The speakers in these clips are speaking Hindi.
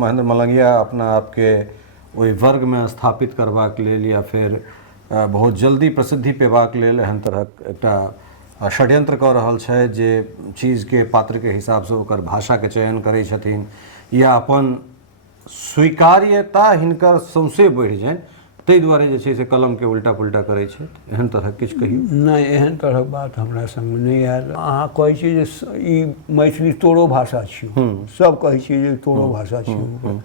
महेंद्र मलंगिया अपना आपके ओहि वर्ग में स्थापित करबाक लेल या फिर बहुत जल्दी प्रसिद्धि पेबाक लेल एहन तरहक एकटा षड्यंत्र कऽ रहल छै जे चीजके पात्रके हिसाबसँ ओकर भाषाके चयन करै छथिन या अपन स्वीकार्यता हिनकर सौंसे बढ़ि जानि ताहि दुआरे जे छै से कलमके उल्टा पुल्टा करै छथि। एहन तरहक किछु कहियौ। नहीं एहन तरहक बात हमरा संग नहीं आयल। अहाँ कहै छी जे ई मैथिली तोरो भाषा छियौ, सब कहै छी जे तोरो भाषा छियौ,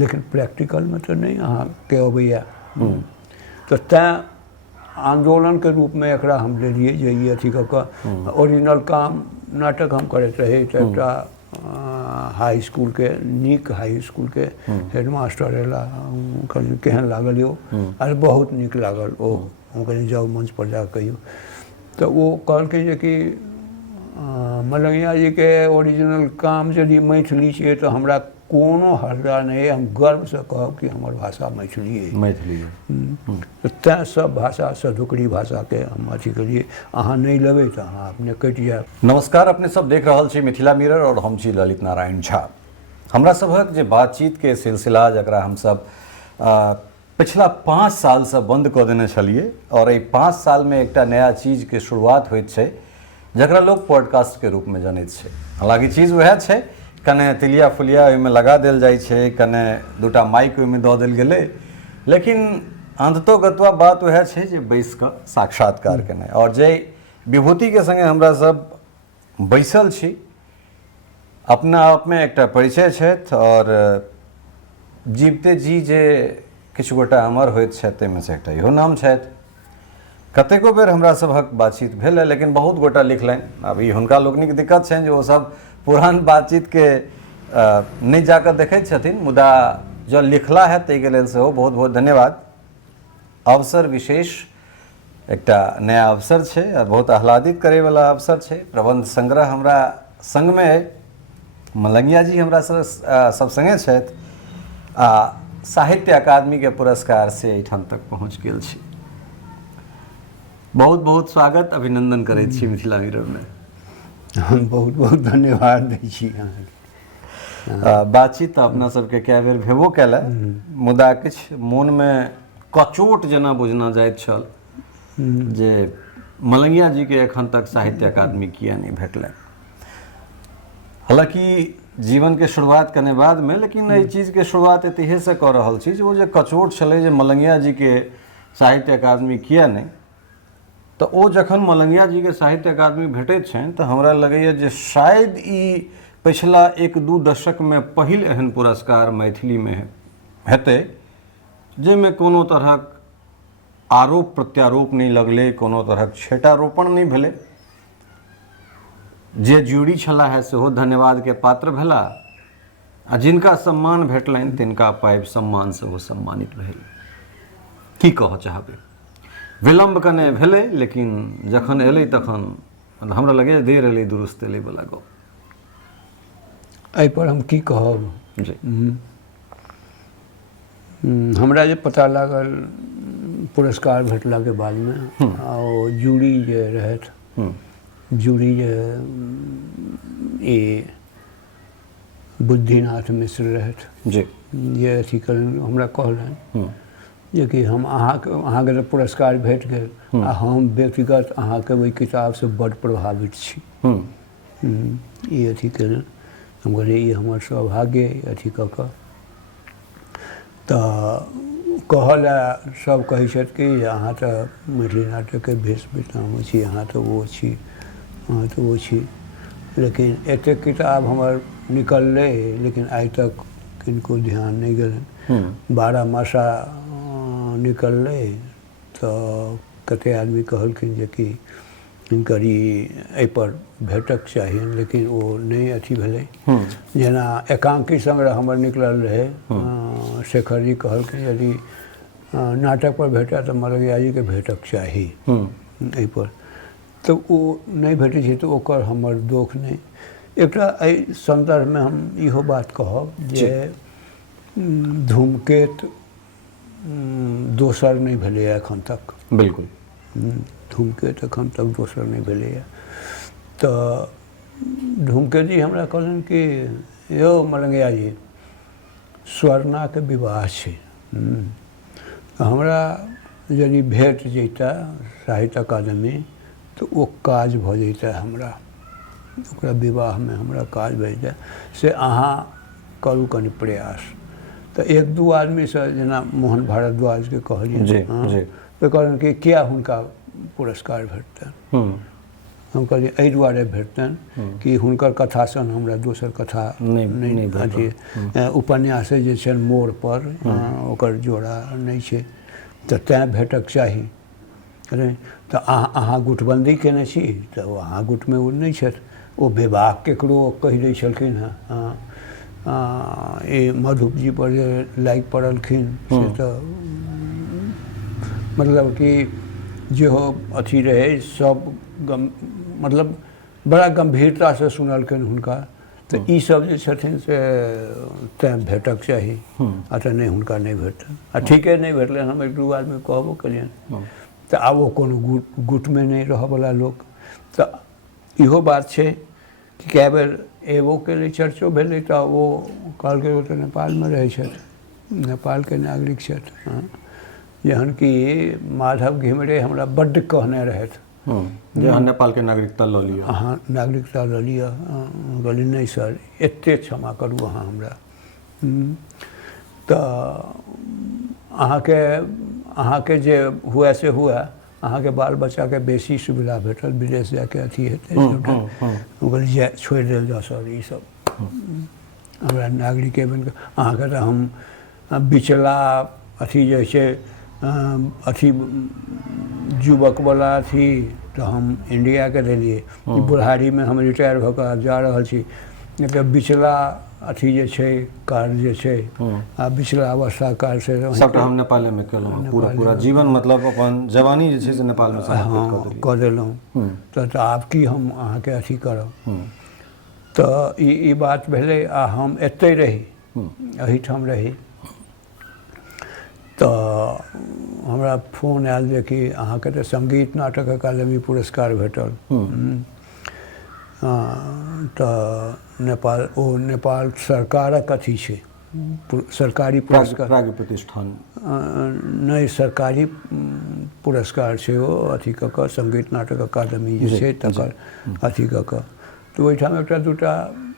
लेकिन प्रैक्टिकलमे तऽ नहीं अहाँके अबैया। तऽ तैँ आंदोलनके रूपमे एकरा हम लेलियै जे ई अथी कऽ कऽ ओरिजिनल काम नाटक हम करैत रही तऽ एकटा हाई स्कूलके नीक हाई स्कूलके हेडमास्टर एला, कहलियै केहन लागल यौ? अरे बहुत नीक लागल। ओ हम कहलियै जाउ मंच पर जा कहियौ। तऽ ओ कहलकै जे कि मलंगिया जीके ओरिजिनल काम यदि मैथिली छियै तऽ हमरा कोनो हर्जा नहीं है, हम गर्वसँ कहब कि हमर भाषा मैथिली है। मैथिली तैँ सब भाषा सदुकड़ी भाषाके हम अथी केलियै। अहाँ नहीं लेबै तऽ अहाँ अपने कटि जायब। नमस्कार, अपने सब देख रहल छी मिथिला मिरर और हम छी ललित नारायण झा। हमरा सभक जे बातचीतके सिलसिला जकरा हमसब पिछला 5 सालसँ बंद कऽ देने छलियै और एहि 5 सालमे एकटा नया चीजके शुरुआत होइत छै जकरा लोग पॉडकास्टके रूपमे जनैत छै। हालांकि चीज वएह छै, कने तिलिया फुलिया ओहिमे लगा देल जाइ छै, कने दूटा माइक ओहिमे दऽ देल गेलै, लेकिन अंततोगत्वा बात वएह छै जे बैस कऽ साक्षात्कार केनाइ। और जे विभूतिके संगे हमरा सब बैसल छी अपना आपमे एकटा परिचय छथि और जीवते जी जे किछु गोटा अमर होइत छथि ताहिमे से एकटा इहो नाम छथि। कतेको बेर हमरा सभक बातचीत भेल है, लेकिन बहुत गोटा लिखलनि। अब ई हुनका लोकनिक दिक्कत छनि जे ओ सब पुरान बातचीतके नहीं जाकर देखैत छथिन, मुदा जो लिखला है ताहिके लेल सेहो बहुत बहुत धन्यवाद। अवसर विशेष एकटा नया अवसर छै और बहुत आह्लादित करैवला अवसर छै। प्रबंध संग्रह हमरा संगमे अइ, मलंगिया जी हमरा सब संगे छथि आ साहित्य अकादमीके पुरस्कार से एहिठाम तक पहुँच गेल छी। बहुत बहुत स्वागत, अभिनंदन करैत छी मिथिला मिररमे। हम बहुत बहुत धन्यवाद दै छी अहाँके। बातचीत अपना सबके कए बेर भेबो कैला, मुदा किछु मोनमे कचोट जेना बुझना जाइत छल जे मलंगिया जीके एखन तक साहित्य अकादमी किया नहीं भेटलनि। हालांकि जीवन के शुरुआत करने बाद में, लेकिन एहि चीज के शुरुआत एतहे से कऽ रहल छी जे ओ जे कचोट छलै जे मलंगिया जी के साहित्य अकादमी किया नहीं, तऽ ओ जखन मलंगिया जी के साहित्य अकादमी भेटैत छनि तऽ हमरा लगैए जे शायद ई पिछला 1-2 दशक में पहिल एहन पुरस्कार मैथिली में हेतै जाहिमे कोनो तरहक आरोप प्रत्यारोप नहीं लगलै, कोनो तरहक छेटारोपण नहीं भेलै। जे जूरी छला है सेहो धन्यवाद के पात्र भेला आ जिनका सम्मान भेटलनि तिनका पाइब सम्मान से वो सम्मानित भेल। की कहऽ चाहबै? विलम्ब कने भेलै, लेकिन जखन एलै तखन हमरा लगे देर एलै दुरुस्त एलै वला गप। एहि पर हम की कहब जी। हमरा जे पता लागल पुरस्कार भेटलाके बादमे आ ओ जूरी जे रहथि, जूरी जे ई बुद्धिनाथ मिश्र रहथि जी, जे अथी करनि, हमरा कहलनि जे कि हम अहाँके तऽ पुरस्कार भेट गेल आ हम व्यक्तिगत अहाँके ओहि किताबसँ बड्ड प्रभावित छी। ई अथी केलनि। हम कहलियै ई हमर सौभाग्य अथी कऽ कऽ। तऽ कहला सब कहै छथि कि अहाँ तऽ मैथिली नाटकके भेष विधान छी, अहाँ तऽ ओ छी, अहाँ तऽ ओ छी, लेकिन एतेक किताब हमर निकललै लेकिन आइ तक किनको ध्यान नहीं गेलनि। 12 मासा निकललै तऽ कते आदमी कहलखिन जे कि हिनकर एहि पर भेटक चाहिए, लेकिन ओ नहीं अथी भेलै। जेना एकांकी संग्रह हमर निकलल रहे, शेखर जी कहलखिन यदि नाटक पर भेटै तऽ मलंगिया जीके भेटक चाही एहि पर, तऽ ओ नहीं भेटै छै तऽ ओकर हमर दोष नहीं। एकटा एहि संदर्भमे हम इहो बात कहब जे धूमकेतु दोसर नहीं भेलैए एखन तक। बिल्कुल। धूमकेतु एखन तक दोसर नहीं भेलैए। तऽ धूमकेतु जी हमरा कहलनि कि यौ मलंगिया जी स्वर्णा के विवाह छै। हमरा यदि भेट जैता साहित्य अकादमी तो वो काज भ जैता हमरा, ओकरा विवाह में हमरा काज भ जैता से अहाँ करू कनि प्रयास। तो एक दू आदमी से जेना मोहन भारद्वाज के कहलिए जी, हाँ, जी। तो कहलन कि किया हुनका पुरस्कार भेटतनि। हम कहलिए एहि दुआरे भेटतनि कि हुनकर कथा सन हमरा दोसर कथा नहीं अथी उपन्यासे जे छनि मोड़ पर ओकर जोड़ा नहीं छै, तो तैँ भेटक चाही। तो अहाँ गुटबंदी केने छी, तो अहाँ गुटमे ओ नहीं छथि, ओ विवाह केकरो कहि दै छलखिन हँ। ई मधुप जी पर जे लागि पड़लखिन से तो मतलब कि जे हो अथी रहे सब मतलब बड़ा गंभीरता से सुनलखिन हुनका। तो ई सब जे छथिन से तैँ भेटक चाही। अच्छा नहीं हुनका नहीं भेटल, ठीके नहीं भेटल, हम एक दू आदमी कहबो कलियनि। तो आब वो कोनो गुट में नहीं रह वाला लोग। तो इहो बात छै कि कए बेर एबो के लिए चर्चो भेलै, तो वो कहलकै वो तो नेपाल में रहै छथि, नेपाल के नागरिक छथि। जहन कि माधव घिमरे हमरा बड्ड कहने रहथि जे अहाँ नेपाल के नागरिकता लऽ लिअ। अहाँ नागरिकता लऽ लिअ। कहलियै नहीं सर, एते क्षमा करू अहाँ हमरा। तो अहाँके जे हुए से हुए, अहाँके बाल बच्चा के बेसी सुविधा भेटल, विदेश जाके अथी हेतै। हम कहलियै छोड़ि देल जाओ सर, ई सब हमरा नागरिके बनि कऽ अहाँके तो हम बिचला अथी जे छै अथी युवक वाला अथी तो हम इंडिया के देलिए। बुढ़ारी में हम रिटायर भऽ कऽ जा रहल छी। मतलब बिचला अथी जे छै कार्य जे छै आ बिचला अवस्था कार्य से सबटा हम नेपाले में केलहुँ, पूरा जीवन मतलब अपन जवानी जे छै से नेपाल में समर्पित कऽ देलहुँ। तो आब की हम अहाँके अथी करब। तो ई बात भेलै। आ हम एतै रही, एहिठाम रही। तो हमरा फोन आयल जे कि अहाँके तो संगीत नाटक अकादमी पुरस्कार भेटल। तो नेपाल सरकारक अथी छै, सरकारी पुरस्कार, प्राग प्रतिष्ठान नहीं सरकारी पुरस्कार छै वो अथी कऽ कऽ संगीत नाटक अकादमी जे छै तकर अथी कऽ कऽ। तो ओहिठाम एकटा दूटा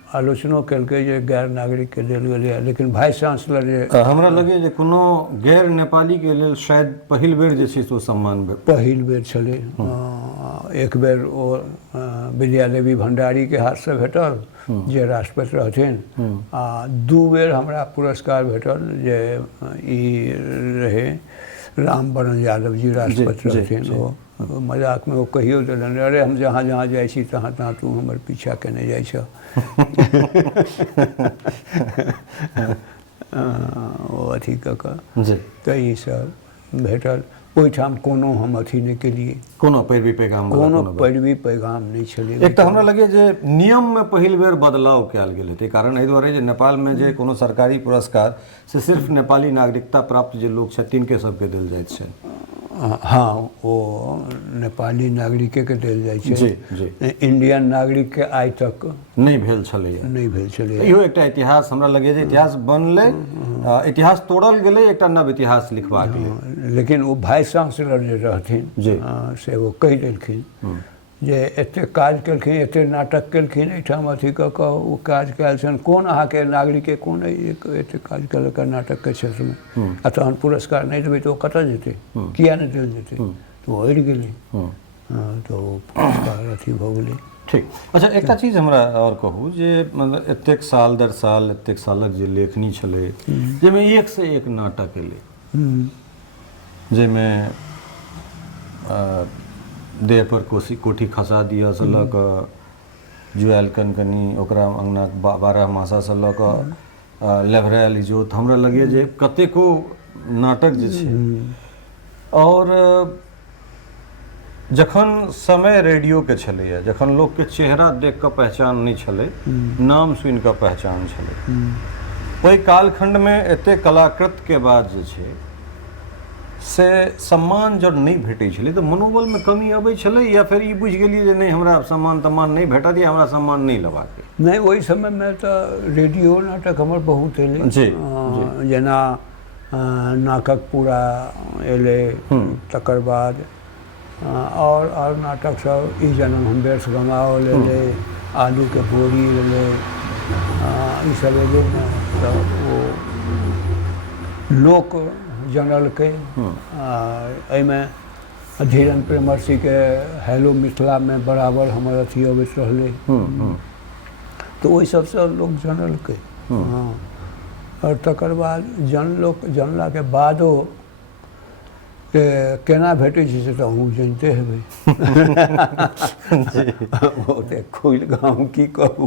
आलोचनो केलकै जे गैर नागरिक के देल गेलै, लेकिन वाइस चांसलर जे हमरा लगे जे कोनो गैर नेपाली के लेल शायद पहिल बेर जे छै से ओ सम्मान पहिल बेर छलै। एक बेर ओ विद्यादेवी भंडारी के हाथ से भेटल जे राष्ट्रपति रहथिन, आ दू बेर हमरा पुरस्कार भेटल जे ई रहे रामवरण यादव जी राष्ट्रपति रहथिन। ओ मजाक में वो कहियो देलन, अरे हम जहाँ जहाँ जाइ छी तहाँ तहाँ तू हमर पीछा केने जाइ छ। ओ अथी कऽ कऽ तो ई सब भेटल। ओहिठाम कोनो हम अथी नहीं केलिए, कोनो पैरवी पैगाम नहीं छलै। एक तो हमरा लगे जे नियम में पहिल बेर बदलाव कयल गेल हेतै, कारण एहि दुआरे जे नेपाल में जे कोनो सरकारी पुरस्कार से सिर्फ नेपाली नागरिकता प्राप्त जे लोग छथिन तिनके सबके देल जाइत छै। हाँ, वो नेपाली नागरिके के देल जाइ छै। जी जी। इंडियन नागरिक के आइ तक नहीं भेल छलैया। नहीं भेल छलैया। इहो एकटा इतिहास हमरा लगे जे इतिहास बनलै, इतिहास तोड़ल गेलै, एकटा नव इतिहास लिखबाक लेल। लेकिन वो वाइस चांसलर जे रहथिन से वो कहि देलखिन जे एते काज केलखिन, एते नाटक केलखिन एहिठाम अथी कऽ कऽ ओ काज कयल छनि, कोन अहाँके नागरिके कोन एते काज केलक नाटक के क्षेत्र में, आ तहन पुरस्कार नहीं देबै तो कतऽ जेतै, किया नहीं देल जेतै। तो हरि गेलै। तो पुरस्कार अथी भऽ गेलै। ठीक। अच्छा एकटा चीज हमरा और कहू जे मतलब एतेक साल दर साल एतेक सालक जे लेखनी छलै, जाहिमे एक से एक नाटक एलै, जाहिमे देह पर कोठी खसा दिअ से लऽ कऽ जुआयल कनकनी, ओकरा अंगना 12 मासा से लऽ कऽ लेभरायल इजोत, हमरा लगे जे कतेको नाटक जे छै। और जखन समय रेडियो के छलैया, जखन लोग के चेहरा देख कऽ पहचान नहीं छलै, नाम सुनि कऽ पहचान छलै, ओहि कालखंड में एते कलाकृत के बाद जे छै से सम्मान जब नहीं भेटै छलै तो मनोबल में कमी अबै छलै, या फिर ई बुझि गेलियै जे नहीं हमरा सम्मान तम्मान नहीं भेटत या हमरा सम्मान नहीं लेबाक। नहीं, वही समय में तो रेडियो नाटक हमर बहुत एलै। जी जेना नाटक पूरा एलै, तकर बाद और नाटक सब ई जन्म हम व्यर्थ गमाओल एलै, आलू के बोरी एलै, ई सब एलै ने तऽ ओ लोक जनलकै। एहिमे धीरेन्द्र प्रेमर्षि के हेलो मिथिला में बराबर हमर अथी अबैत रहलै, तऽ ओहि सबसँ लोक जनलकै। और तकर बाद जनला के बादो केना भेटै छै से तऽ अहूँ जनिते हेबै। ओते खुलि कऽ हम की कहू।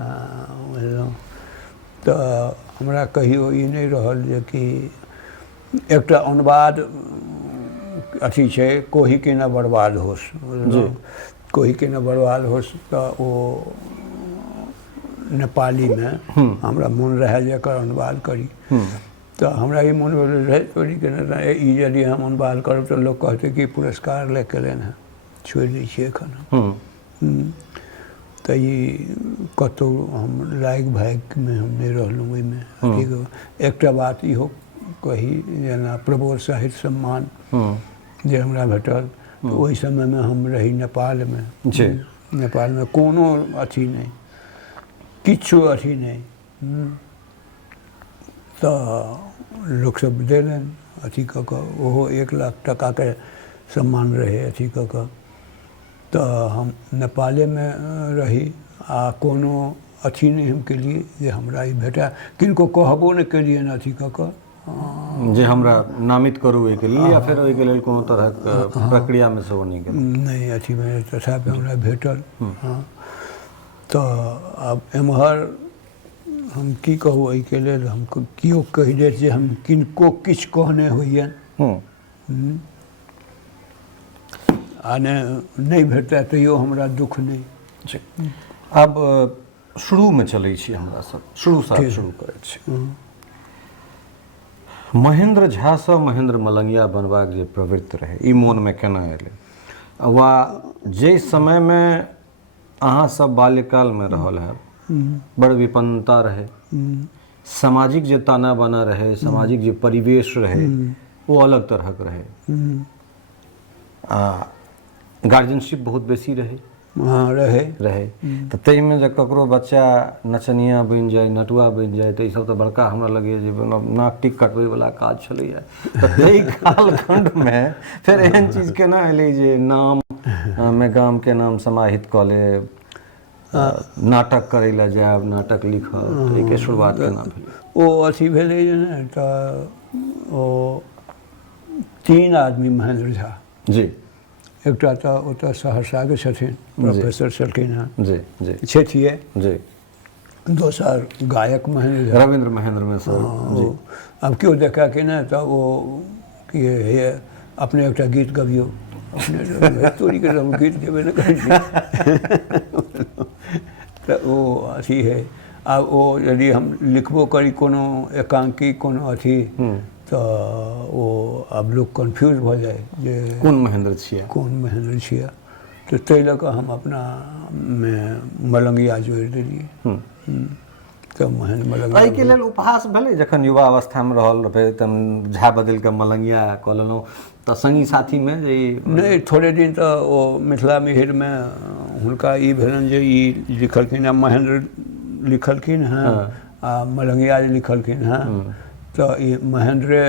बुझलहुँ, तऽ हमरा कहियो ई नहि रहल जे कि एकटा अनुवाद अथी छै, कोही के न बर्बाद होस, कोही के न बर्बाद होस, तऽ ओ नेपाली में हमरा मन रहे जे एकर अनुवाद करी। तऽ हमरा ई मन रहे चोरी के ई यदि हम अनुवाद करब तऽ लोक कहतै कि पुरस्कार ले केलनि हैं, छोड़ि दै छियै एखन। तऽ ई कतहु हम लाइक भाइकमे हम नहि रहलहुँ ओहिमे। एकटा बात इहो कही, जेना प्रबोध साहित्य सम्मान जे हमरा भेटल, तऽ ओहि समयमे हम रही नेपालमे। नेपालमे कोनो अथी नहि, किछु अथी नहीं। तो लोक सब देलन अथी कऽ कऽ, ओहो 1 लाख टका के सम्मान रहे अथी कऽ कऽ। तो हम नेपाले में रही, आ कोनो अथी नहीं हम केलिए जे हमरा ई भेटा, किनको कहबो नहीं केलिए अथी कऽ कऽ जे हमरा नामित करू एहिके लेल, या फिर ओहिके लेल कोनो तरहक प्रक्रिया में सेहो नहीं गेल। नहीं अथी में तथापि हमरा भेटल। हाँ, तो आब एम्हर हम की कहू एहिके लेल, हम किओ कहि देत जे हम किनको किछु कहने होइयन, आ नहीं भेटता तैयो हमरा दुख नहीं। अब शुरू में चलै छी, हमरा सब शुरू से शुरू करै छी। महेंद्र झा से महेंद्र मलंगिया बनबाक जे प्रवृत्ति रहे, ई मोन में केना एलै, वा जे समय में अहाँ सब बाल्यकाल में रहल है, बड़ विपन्नता रहे, सामाजिक जे ताना बाना रहे, सामाजिक जे परिवेश रहे, वो अलग तरह के रहे, गार्जियनशिप बहुत बेसी रहे। हाँ, रहे तो तई में जब ककरो बच्चा नचनिया बन जाए, नटुआ बन जाए, तो सब तो बड़का हमरा लगे जे नाक टिक कटबै वाला काज छलैया। तो तई कालखंड में फिर एहन चीज केना एलै जे नाम में गाम के नाम समाहित कऽ लेब, नाटक करै लए जायब, नाटक लिखब, एहिके शुरुआत केना भेलै? ओ अथी भेलै जे ने, तऽ ओ 3 आदमी महेंद्र झा जी, एकटा तऽ ओतऽ सहरसा के छथिन, प्रोफेसर छलखिन हैं जी जी छथिए जी, दोसर गायक महेंद्र झा, रविंद्र महेंद्र में सर जी। अब क्यों देखा कि ना, तो वो कि हे अपने एकटा गीत गबियो, अपने तोरी के हम गीत गेबे न करै छी। तो वो अथी है, अब वो यदि हम लिखबो करी कोनो एकांकी कोनो अथी, तो वो अब लोग कन्फ्यूज हो जाए जे कोन महेंद्र छिया, कोन महेंद्र छिया। तो तै लऽ कऽ हम अपना में मलंगिया जोड़ि देलिए। तो महेंद्र मलंगिया एहिके लेल उपहास भेलै जखन युवा अवस्था में रहल रहे, तब झा बदल के मलंगिया कऽ लेलहुँ, तऽ संगी साथी में जे नहीं, थोड़े दिन तो वो मिथिला मिहिर में हुनका ई भेलन जे ई लिखलखिन हैं, महेंद्र लिखलखिन हैं, आ मलंगिया लिखलखिन हैं, तो ये महेंद्रे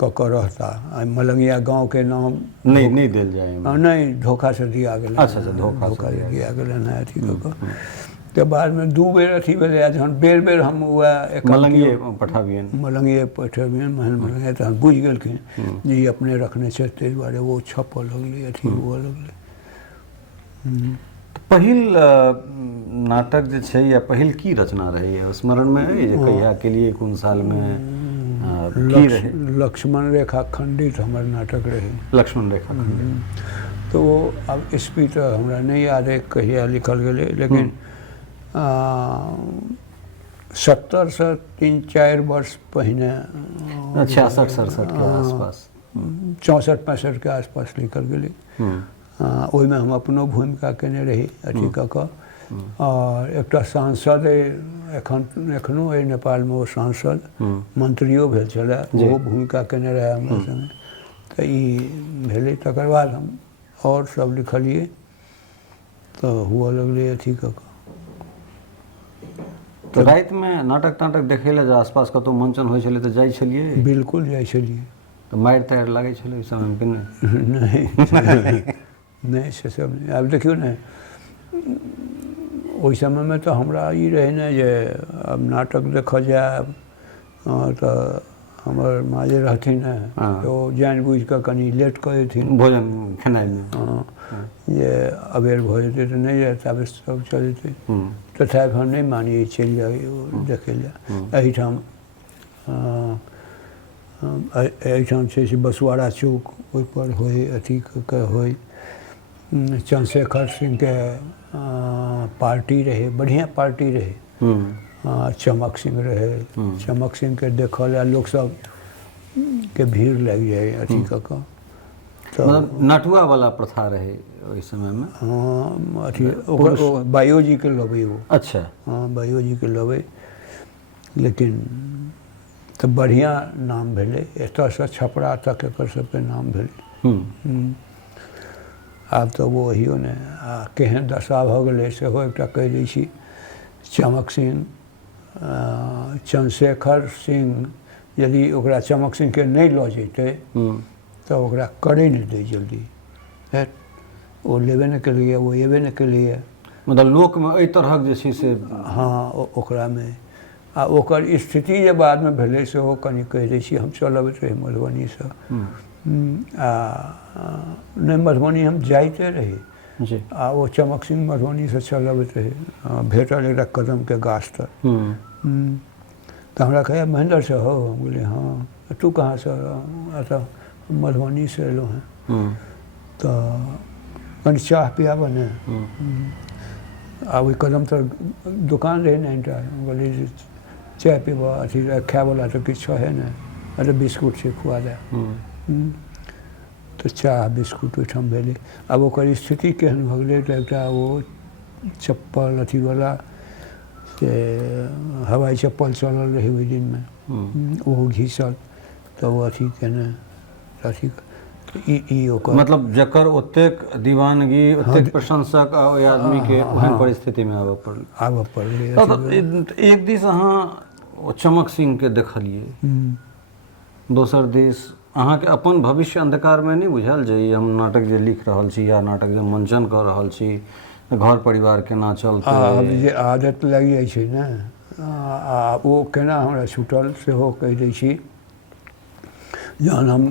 कऽ रहता, मलंगिया गांव के नाम नहीं देल जाए, नहीं धोखा से दिया गेल। अच्छा धोखा से दिया गेल है अथी कऽ। तो बाद में 2 बेर अथी भेलै, जहन बेर हम वएह मलंगिए पठाबियन, महेंद्र मलंगिया, तहन बुझि गेलखिन जे ई अपने रखने छै, ताहि दुआरे वो छपऽ लगलै, अथी हुअ लगलै। पहिल नाटक जे छै, या पहिल की रचना रही है, स्मरण में है जे कहिया के लिए कोन साल में की रहे? लक्ष्मण रेखा खंडित हमर नाटक रहे। लक्ष्मण रेखा खंडित, तो वो अब ईस्वी तो हमरा नहीं याद है कहिया लिखल गेलै, लेकिन 70 से 3-4 वर्ष पहिने, 66-67 के आसपास, 64-65 के आसपास लिखल गेलै। ओहि में हम अपनो भूमिका केने रही अथी कऽ कऽ, और एकटा सांसद एखनो अइ नेपालमे ओ सांसद मंत्रियो भेल छलै, ओहो भूमिका केने रहै हमरा संगे। तऽ ई भेलै, तकर बाद हम आओर सब लिखलिए तऽ हुअ लगलै अथी कऽ कऽ। तो राति में नाटक ताटक देखे ला जे आसपास कतौ मंचन होइ छलै तऽ जाइ छलिए? बिल्कुल जाइ छलिए। तो मारि तारि लागै छलै ओहि समय कि नहीं नहीं से सब नहीं। आब देखियो ने, ओहि समय में तो हमरा ई रहे ने जे अब नाटक देखऽ जाएब तऽ हमर माँ जे रहथिन ने तो जानबूझ कऽ कनि लेट कऽ देथिन भोजन खेनाइ में। जे अबेर भऽ जेतै तऽ नहीं जाए, ताबे सब चल जेतै। तथापि हम नहीं मानिए, चलि जाइ देखै लए। एहिठाम छै से बसुआरा चौक, ओहिपर होइ अथी के होइ। चंद्रशेखर सिंह के पार्टी रहे, बढ़िया पार्टी रहे। चमक सिंह रहे, चमक सिंह के देखऽ लए लोग सब के भीड़ लग जाए अथी कऽ कऽ। मतलब नटुआ वाला प्रथा रहे ओहि समय में। हाँ, अथी बायो जी के लबै वो। अच्छा। हाँ, बायो जी के लबै। लेकिन तऽ बढ़िया नाम भेलै, एतऽसँ छपरा तक एकर सबके नाम भेलै। आब तऽ वो ओहियो ने, आ केहन दशा भऽ गेलै सेहो एकटा कहि दै छी। चमक सिंह, चंद्रशेखर सिंह यदि ओकरा चमक सिंह के नहीं लऽ जैतै तऽ ओकरा करै नहीं दै जल्दी। ओ लेबे नहीं केलैए, वो एबे नहीं केलैए। मतलब लोक में एहि तरहक जे छै से। हाँ, ओकरा में आ ओकर स्थिति जे बाद में भेलै सेहो कनि कहि दै छी। हम चल अबैत रही मधुबनीसँ, आ नहीं मधुबनी हम जाइते रही जी। आ वो चमक सिंह मधुबनी से चल अबैत रहे, भेटल एकटा कदम के गाछ तर। तो हमरा कहे महेंद्र से हो? हम बोले हाँ। तू कहाँ से? अच्छा, मधुबनी से एलो हैं। तो कनि चाह पियाबा ने? आ वही कदम तर दुकान रहे ना इनटा। बोले चाय पीबा, अथी खाए वाला तो किछु है ना? अरे बिस्कुट से खुआ दे। तो चाह बिस्कुट ओहिठाम भेलै। आब ओकर स्थिति केहन भऽ गेलै तऽ एकटा वो चप्पल अथी वाला से हवाई चप्पल चलल रहे ओहि दिन में, ओहो घिसल। तऽ वो अथी केने अथी ई ओकर मतलब जकर ओतेक दीवानगी, ओतेक प्रशंसक आ ओहि आदमी के ओहन परिस्थिति में आबऽ पड़लै। तब एक दिस अहाँ चमक सिंह के देखलिए, दोसर दिस अहाँ के अपन भविष्य अंधकार में नहीं बुझल जे हम नाटक जे लिख रहल छी या नाटक जे मंचन कर रहल छी, घर परिवार केना चलतै? आब जे आदत लागि जाइ छै ने, आ ओ केना हमरा छूटल सेहो कहि दै छी। जहन हम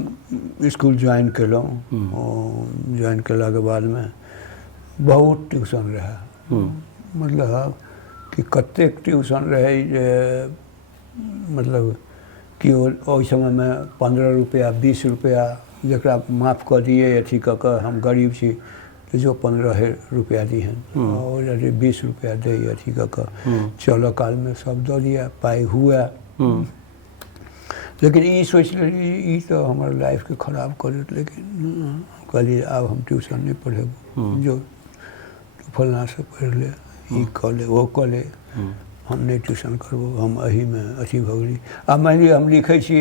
स्कूल ज्वाइन केलहुँ, ज्वाइन केलाके बाद में बहुत ट्यूशन रहे। मतलब कि कतेक ट्यूशन रहे जे मतलब कि ओहि समय में 15 रुपया 20 रुपया जकरा माफ़ कऽ दिए अथी कऽ कऽ, हम गरीब छी तो जो 15 रुपया दिहन, और यदि 20 रुपया दे अथी कऽ कऽ चलो काल में सब दऽ दिया, पाई हुए। लेकिन ई सोच लेली ई तो हमारे लाइफ के खराब कर देत। लेकिन कहलिए अब हम ट्यूशन नहीं पढ़ेबो, जो तू फलना से पढ़ ले, ई कऽ ले, वो कऽ ले, हम नहीं ट्यूशन करबो, हम अही में अथी भऽ गेली। अब मान लिअ हम लिखै छी,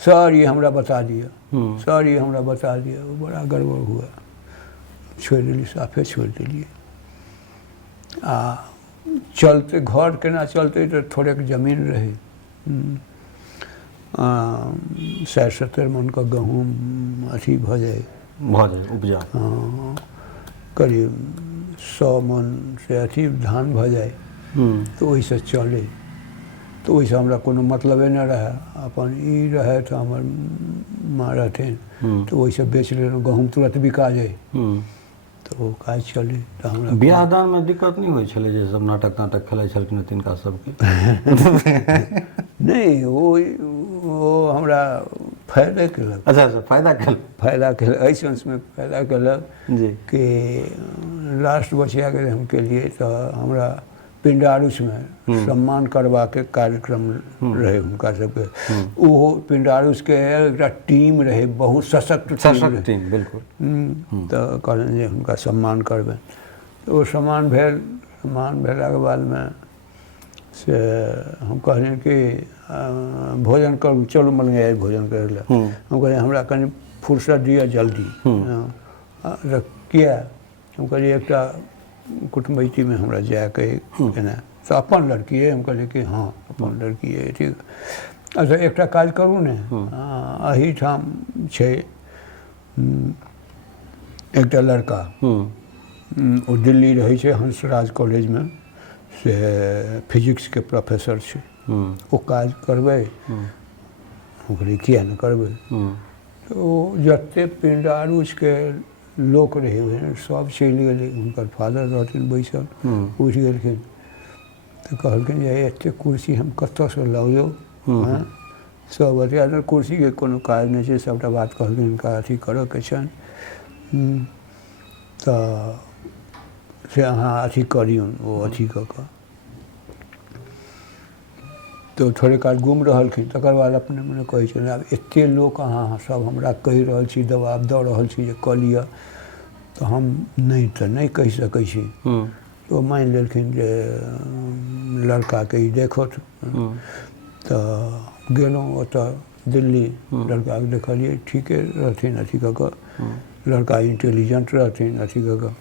सर ये हमरा बता दिया, सर ये हमरा बता दिया, वो बड़ा गड़बड़ हुआ, छोड़ देली, साफे छोड़ देलिए। आ चलते घर केना चलते तो थोड़ेक जमीन रहे, 60-70 मन का गहूम अथी भऽ जाए उपजा। हाँ, करीब 100 मन से अथी धान भऽ जाए। तो वही से चले, तो वही से हमरा कोनो मतलबे न रहे। अपन ई रहे तो हमर माँ रहथिन, तो वही से बेच लेलहुँ, गहूम तुरंत बिका जाए, तो वो काज चले। तो हमरा बियाह दान में दिक्कत नहीं होइ छलै जे सब नाटक खेलाइ छलखिन तिनका सबके? नहीं, वो हमरा फायदे केलक। अच्छा, फायदा केलक, एहि सेंस में फायदा केलक जी कि लास्ट बचिया के हम केलिए तो हमरा पिंडारुस में सम्मान करवा के कार्यक्रम रहे हुनका सबके। वो पिंडारुस के एकटा टीम रहे, बहुत सशक्त टीम, बिल्कुल। तो कहलन जे हुनका सम्मान करबे, तो वो सम्मान भेल। सम्मान भेला के बाद में से हम कहलिए कि भोजन करू, चलू मलंगिया भोजन करे ला। हम कहलिए हमरा कनि फुर्सत दिया जल्दी। किया हम कहलिए एकटा कुटुम्बैती में हमरा जाके केना, तो अपन लड़की है। हम कहलिए कि हाँ अपन लड़की है, ठीक। अच्छा एकटा काज करू ने, एहिठाम छै एकटा लड़का, वो दिल्ली रहै छै हंसराज कॉलेज में, से फिजिक्स के प्रोफेसर छै। वो काज करबै। हम कहलिए किया नहीं करबै। तो जते पिंडारुच के लोक रहे हुए सब चलि गेलै। हुनकर फादर रहथिन बैसल, उठि गेलखिन तो कहलखिन जे एते कुर्सी हम कतऽसँ लाबियौ। सब बतिया कुर्सी के कोनो काज नहीं छै, सबटा बात कहलखिन हिनका अथी करऽ के छनि। तो से अहाँ अथी करियौन, वो अथी कऽ कऽ। तो थोड़े काल गुम रहलखिन, तकर बाद अपने मने कहै छथिन आब एते लोक अहाँ सब हमरा कहि रहल छी, दबाव दऽ रहल छी जे कऽ लिअ, तो हम नहीं तो नहीं कहि सकै छी। तो मानि लेलखिन जे लड़काके ई देखत। तो गेलहुँ ओतऽ दिल्ली, लड़काके देखलिए ठीके रहथिन अथी कऽ कऽ, लड़का इंटेलिजेंट रहथिन अथी कऽ कऽ।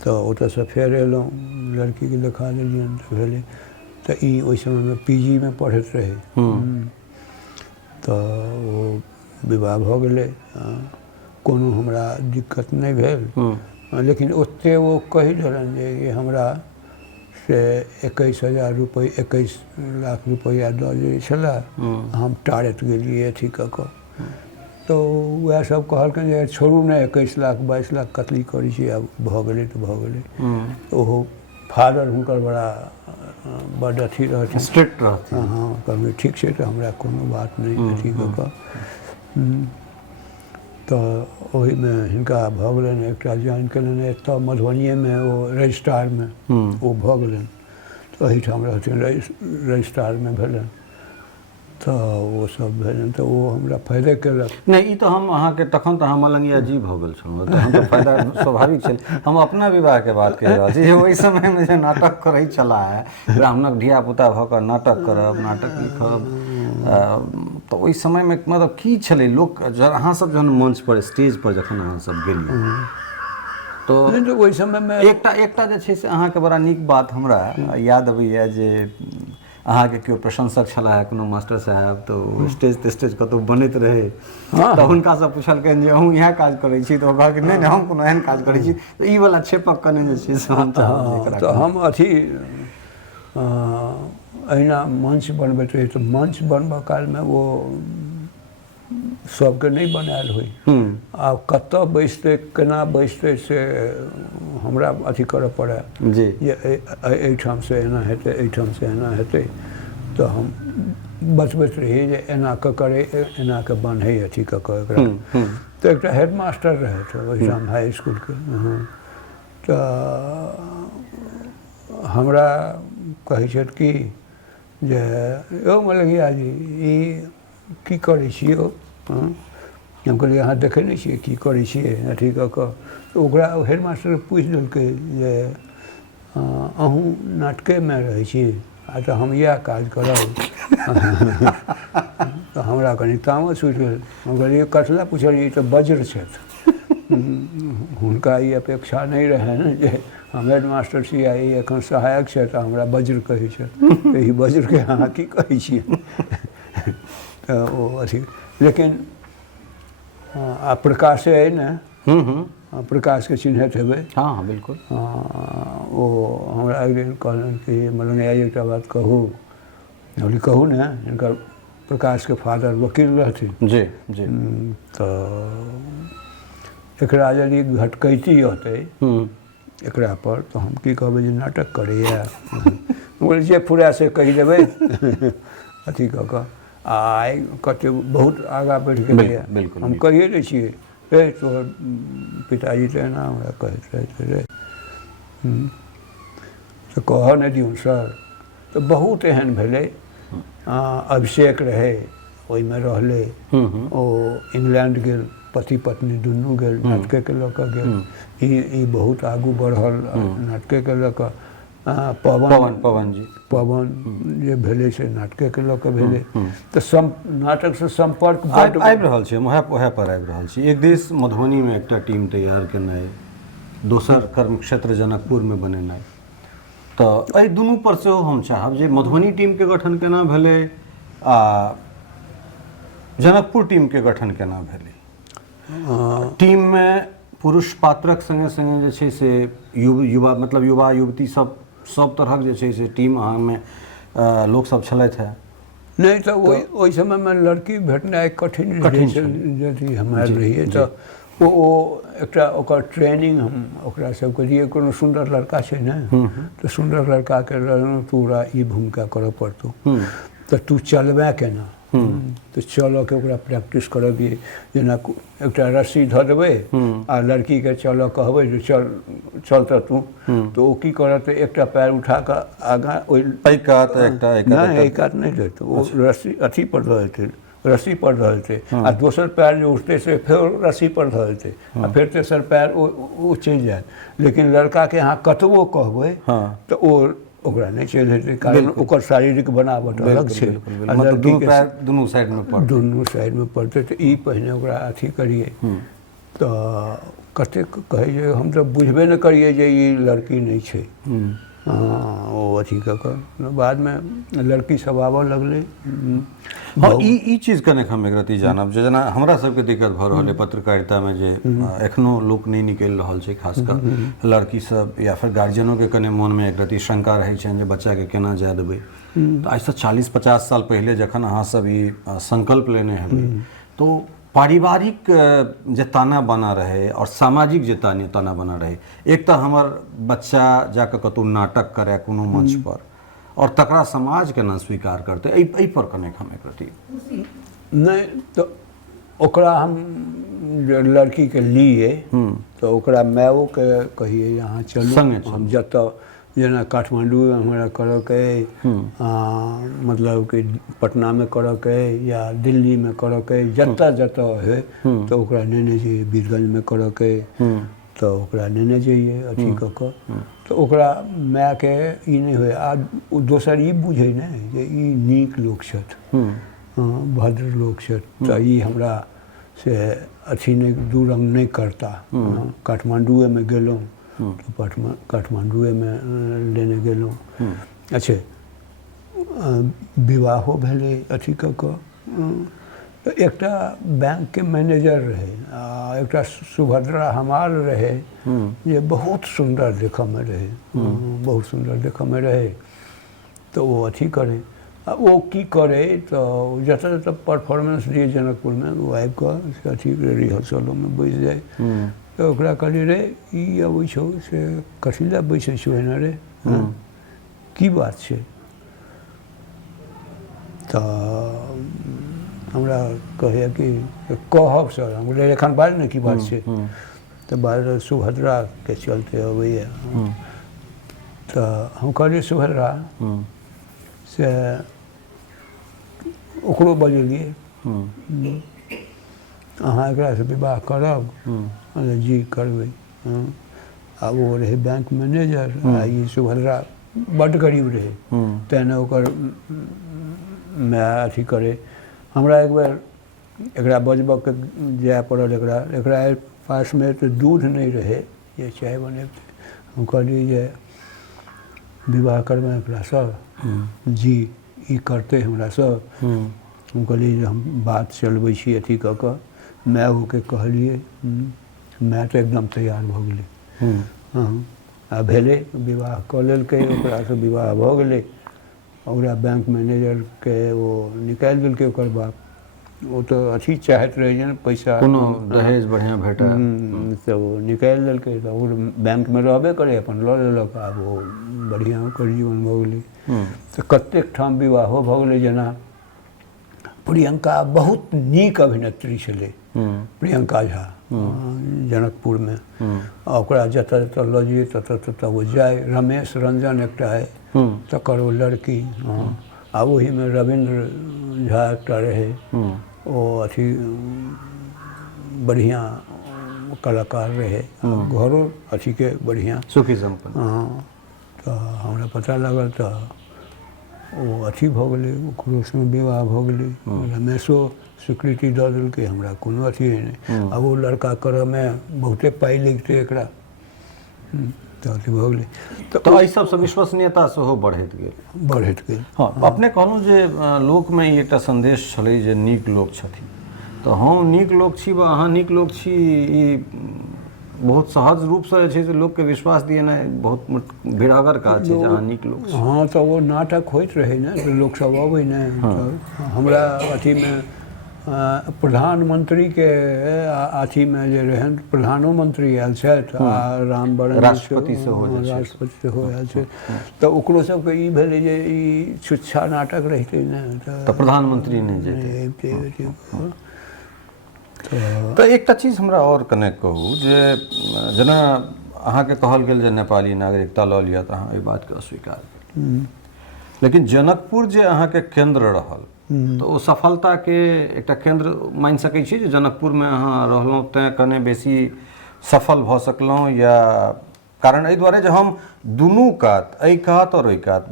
तो ओतऽसँ फेर एलहुँ, लड़कीके देखा देलियनि तऽ भेलै। तो ई ओहि समयमे पीजी में पढ़ैत रहे। तो वो विवाह भऽ गेलै, कोनो हमरा दिक्कत नहीं भेल। लेकिन ओते वो कहि देलनि जे कि हमरा से 21,000 रुपये 21 लाख रुपया दऽ दै छलै, हम टारैत गेलिए अथी कऽ कऽ। तो वएह सब कहलखिन जे छोड़ू ने 21 लाख 22 लाख कतली करै छी, आब भऽ गेलै तऽ भऽ गेलै। ओहो फादर हुनकर बड़ा बड़ अथी रहथिन, स्ट्रिक्ट रहथिन। हाँ कहलिए ठीक छै तऽ हमरा कोनो बात नहीं अथी कऽ कऽ। तो ओही में हिनका भऽ गेलनि, एकटा ज्वाइन केलनि एतऽ मधुबनीएमे, ओ रजिस्ट्रार में वो भऽ गेलनि। तो एहिठाम रहथिन रजिस्ट्रार में भेलनि। तो वो सब भेलनि तो वो हमरा फायदे केलक। नहीं ई तो हम अहाँके तखन तऽ हम मलंगिया जी भऽ गेल छलहुँ, तऽ हम तो फायदा स्वाभाविक छल। हम अपना विवाह के बात कहि रहल छी जे ओहि समय में जे नाटक करै छला है, ब्राह्मणक धिया पुता भऽ कऽ नाटक करब, नाटक लिखब, तो ओहि समय में मतलब की छलै लोक, अहाँ सब जहन मंच पर स्टेज पर जखन अहाँ सब गेलियै तो ओहि समय में एकटा जे छै से अहाँके बड़ा नीक बात हमरा याद अबैया जे अहाँके केओ प्रशंसक छलाह, कोनो मास्टर साहब, तो स्टेज तेस्टेज कतौ बनैत रहे, तो हुनकासँ पुछलकनि जे अहूँ इएह काज करै छी, तो ओ कहलखिन नहीं हम कोनो एहन काज करै छी। तो ई वाला छेपक कने जे छै से हम तो हम अथी अहिना मंच बनबैत रही। तो मंच बनबऽ काल में वो सबके नहीं बनायल होइ। आब कतऽ बैसतै केना बैसतै से हमरा अथी करऽ पड़े जी, जे एहिठाम से एना हेतै, एहिठाम से एना हेतै। तो हम बतबैत रही जे एना कऽ करे, एना कऽ बन्है अथी कऽ कऽ एकरा। तो एकटा हेडमास्टर रहै तो ओहिठाम हाई स्कूल के। तो हमरा कहै छथि कि जे यौ मलंगिया जी ई की करै छियै यौ। हम कहलिए अहाँ देखै नहीं छियै की करै छियै अथी कऽ कऽ। तो ओकरा हेडमास्टर पूछि देलकै जे अहूँ नाटके में रहै छी, आ तो हम इएह काज करब। तो हमरा कनि तामस उठि गेल। हम कहलिए कथला पुछलिए, ई तो वज्र छथि। हुनका ई अपेक्षा नहीं रहे ने जे हम हेडमास्टर छी आ ई एखन सहायक छथि आ हमरा वज्र कहै छथि। ई वज्रके अहाँ की कहै छियै। तो ओ अथी, लेकिन आ प्रकाशे अइ ने, प्रकाश के चिन्हैत हेबै। हाँ हाँ बिल्कुल। ओ हमरा एक दिन कहलनि कि मलंगिया जी एकटा बात कहू। बोली कहू ने। हिनकर प्रकाश के फादर वकील रहथिन। जी जी। तो एकरा यदि घटकैती होतै एकरा पर, तो हम की कहबै जे नाटक करैया। बोले जे पूरा से कहि देबै अथी कऽ कऽ। आइ कते बहुत आगाँ बढ़ि गेलैया। हम कहिए दै छियै हे तोहर पिताजी तो एना हमरा कहैत रहैत रे, तो कहऽ नहि दियौन सर। तो बहुत एहन भेलै। अभिषेक रहै ओहिमे रहलै, ओ इंग्लैंड गेल, पति पत्नी दुनू गेल, नाटके के लऽ कऽ गेल। ई बहुत आगू बढ़ल नाटके के लऽ कऽ। पवन पवन जी पवन जे भेलै से नाटके लऽ कऽ भेलै तऽ नाटकसँ सम्पर्क आबि रहल छै, वएह पर आबि रहल छी। एक दिस मधुबनीमे एकटा टीम तैयार केनाइ, दोसर कर्मक्षेत्र जनकपुरमे बनेनाइ, तऽ एहि दुनू पर सेहो हम चाहब जे मधुबनी टीमके गठन केना भेलै आ जनकपुर टीमके गठन केना भेलै। टीममे पुरुष पात्रक संगे संगे जे छै से युवा मतलब युवा युवती सब तरहक जे छै से टीम अहाँमे लोकसभ छलथि हैं। नहीं तो ओहि समय में लड़की भेटनाइ कठिन यदि हमरा रहिए तो ओ एकटा ओकर ट्रेनिंग हम ओकरा सबके दिए। कोनो सुंदर लड़का छै ने तो सुंदर लड़का के तोरा ई भूमिका करऽ पड़तौ, तो तू चलबे केना, तो चलऽ के ओकरा प्रैक्टिस करबिए। जेना एकटा रस्सी धऽ देबै आ लड़की के चलऽ कहबै जे चल तऽ तू, तो ओ की करत, एकटा पैर उठा कऽ आगाँ ओहि एक कात नहीं देतौ, ओ रस्सी अथी पर धऽ देतै, रस्सी पर धऽ देतै आ दोसर पैर जे उठतै से फेर रस्सी पर धऽ देतै आ फेर तेसर पैर ओ चलि जायत। लेकिन लड़का के अहाँ कतबो कहबै तऽ ओ ओकरा नहीं चलि हेतै, कारण ओकर शारीरिक बनावट अलग छै। दुनू साइड में पड़तै तऽ ई पहिने ओकरा अथी करिए। तऽ कतेक कहै जे हम तऽ बुझबे नहि करिए जे ई लड़की नहीं छै। ओ अथी कऽ कऽ बादमे लड़की सब आबऽ लगलै। हाँ, ई चीज कने हम एक रति जानब जे जेना हमरा सबके दिक्कत भऽ रहल है पत्रकारिता में, जे एखनो लोक नहीं निकलि रहल छै, खास कऽ लड़की सब या फिर गार्जियनों के कने मन में एक रति शंका रहै छनि जे बच्चा के केना जाय देबै। तऽ आइसँ 40-50 साल पहिले जखन अहाँ सब ई संकल्प लेने हेबै तो पारिवारिक जे ताना बना रहे और सामाजिक जे ताना बना रहे, एक तो हमर बच्चा जाके कतौ नाटक करे कोनो मंच पर और तकरा समाज केना स्वीकार करते, एहि पर कने हम एक रति नहीं तो ओकरा हम लड़की के लिए तो ओकरा मायो के कहिए यहाँ चलू, हम जतऽ जेना काठमांडू हमरा करऽ के मतलब कि पटना में करऽ के या दिल्ली में करऽ के, जतऽ है तो ओकरा नेने जाइए। बीरगंज में करऽ के तो ओकरा नेने जाइए अथी कऽ कऽ। तो ओकरा माय के ई नहीं होय आ दोसर ई बुझे ने जे ई नीक लोक छथि, भद्र लोक छथि, तऽ ई हमरा से अथी नहीं दू रंग नहीं करता। काठमांडुए में गेलहुँ तो काठमांडुए में लेने गेलहुँ। अच्छा, विवाहो भेलै अथी कऽ कऽ। तो एकटा बैंक के मैनेजर रहे आ एकटा सुभद्रा हमाल रहे जे बहुत सुंदर देखऽ में रहे, बहुत सुंदर देखऽ में रहे। तो वो अथी करे आ वो की करे तो जतऽ परफॉर्मेंस दिए जनकपुर में, वो आबि कऽ अथी रिहर्सलों में बैस जाए। तो ओकरा कहलिए रे ई अबै छौ से कथी लए बैसै छौ एना रे, की बात छै। तऽ हमरा कहैया कि कहब सर, हम बोले एखन बाज ने की बात छै। तऽ बाज सुभद्रा के चलते अबैया। तऽ हम कहलिए सुभद्रा से ओकरो बजेलिए अहाँ एकरा से विवाह करब, जी करबै। आ वो रहे बैंक मैनेजर आ ई सुभद्रा बड्ड गरीब रहे, तेने ओकर माय अथी करे। हमरा एक बेर एकरा बजबऽ के जाय पड़ल, एकरा पास में तो दूध नहीं रहे ये चाय बनेबते। हम कहलिए जे विवाह करबै एकरा सर, जी ई करते हमरा सब। हम कहलिए जे हम बात चलबै छी अथी कऽ कऽ। माय के कहलिए, माय तो एकदम तैयार भऽ गेलै। आ भेलै विवाह कऽ लेलकै, ओकरासँ विवाह भऽ गेलै। ओकरा बैंक मैनेजर के वो निकालि देलकै ओकर बाप। वो तो अथी चाहैत रहे जे पैसा कोनो दहेज बढ़िया भेटा, तो वो निकालि देलकै। तो वो बैंक में रहबे करे, अपन लऽ लेलक। आब वो बढ़िया ओकर जीवन भऽ गेलै। तो कतेक ठाम विवाहो भऽ गेलै। जेना प्रियंका बहुत नीक अभिनेत्री छलै, प्रियंका झा जनकपुर में। ओकरा जतऽ जतऽ लऽ जाइए ततऽ वो जाए। रमेश रंजन एकटा है तकर वो लड़की, आ वही में रविंद्र झा एकटा रहे, वो अथी बढ़िया कलाकार रहे, घरो अथी के बढ़िया सुखी संपन्न। तो हमरा पता लगल तो वो अथी भऽ गेलै, ओकरो संग विवाह भऽ गेलै। रमेशो स्वीकृति दऽ देलकै, हमरा कोनो अथी नहि। अब वो लड़का करऽमे बहुते पाइ लगितै एकरा, तो अथी भऽ गेलै। तो एहि सबसँ विश्वसनीयता सेहो बढ़ैत गेल। हाँ, अपने कहलहुँ जे लोकमे ई एकटा संदेश छलै जे नीक लोक छथिन, तऽ हम नीक लोक छी वा अहाँ नीक लोक छी, ई बहुत सहज रूपसँ जे छै से लोकके विश्वास दिएनाइ बहुत भिड़ागर काज छै जे अहाँ नीक लोक छी। हाँ, तो वो नाटक होइत रहै ने, तो लोक सब अबै ने। हमरा अथीमे प्रधानमंत्रीके अथीमे जे रहनि, प्रधानो मंत्री आयल छथि आ रामवरण राष्ट्रपति सेहो आयल छै। तऽ ओकरो सबके ई भेलै जे ई छुच्छा नाटक रहितै ने, तऽ प्रधानमंत्री नहि जेतै। तऽ एकटा चीज हमरा और कने कहू जे जेना अहाँके कहल गेल जे नेपाली नागरिकता लऽ लिअ तऽ अहाँ एहि बातके अस्वीकार करू, लेकिन जनकपुर जे अहाँके केंद्र रहल तऽ ओ सफलताके एकटा केंद्र मानि सकै छी जे जनकपुरमे अहाँ रहलहुँ तेँ कने बेसी सफल भऽ सकलहुँ, या कारण एहि दुआरे जे हम दुनू कात, एहि कात और ओहि कात,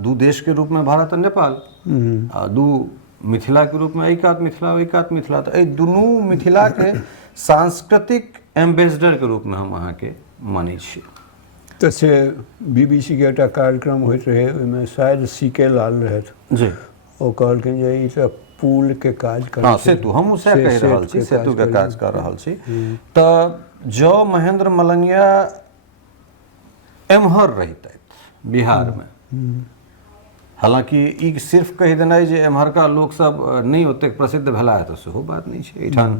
दू देशके रूपमे भारत आ नेपाल, आ दू मिथिलाके रूपमे एहि कात मिथिला ओहि कात मिथिला, तऽ एहि दुनू मिथिलाके सांस्कृतिक एम्बेसडरके रूपमे हम अहाँके मानै छी। तऽ से BBC के एकटा कार्यक्रम होइत रहै, ओहिमे शायद CK लाल रहथि जी, ओ कहलखिन जे ई तऽ पुलके काज करै छै। सेतु, हमहूँ सएह कहि रहल छी, सेतुके काज कऽ रहल छी। तऽ जँ महेंद्र मलंगिया एम्हर रहितथि बिहारमे, हालांकि ई सिर्फ कहि देनाइ जे एम्हरका लोकसभ नहि ओतेक प्रसिद्ध भेला तऽ सेहो बात नहि छै। एहिठाम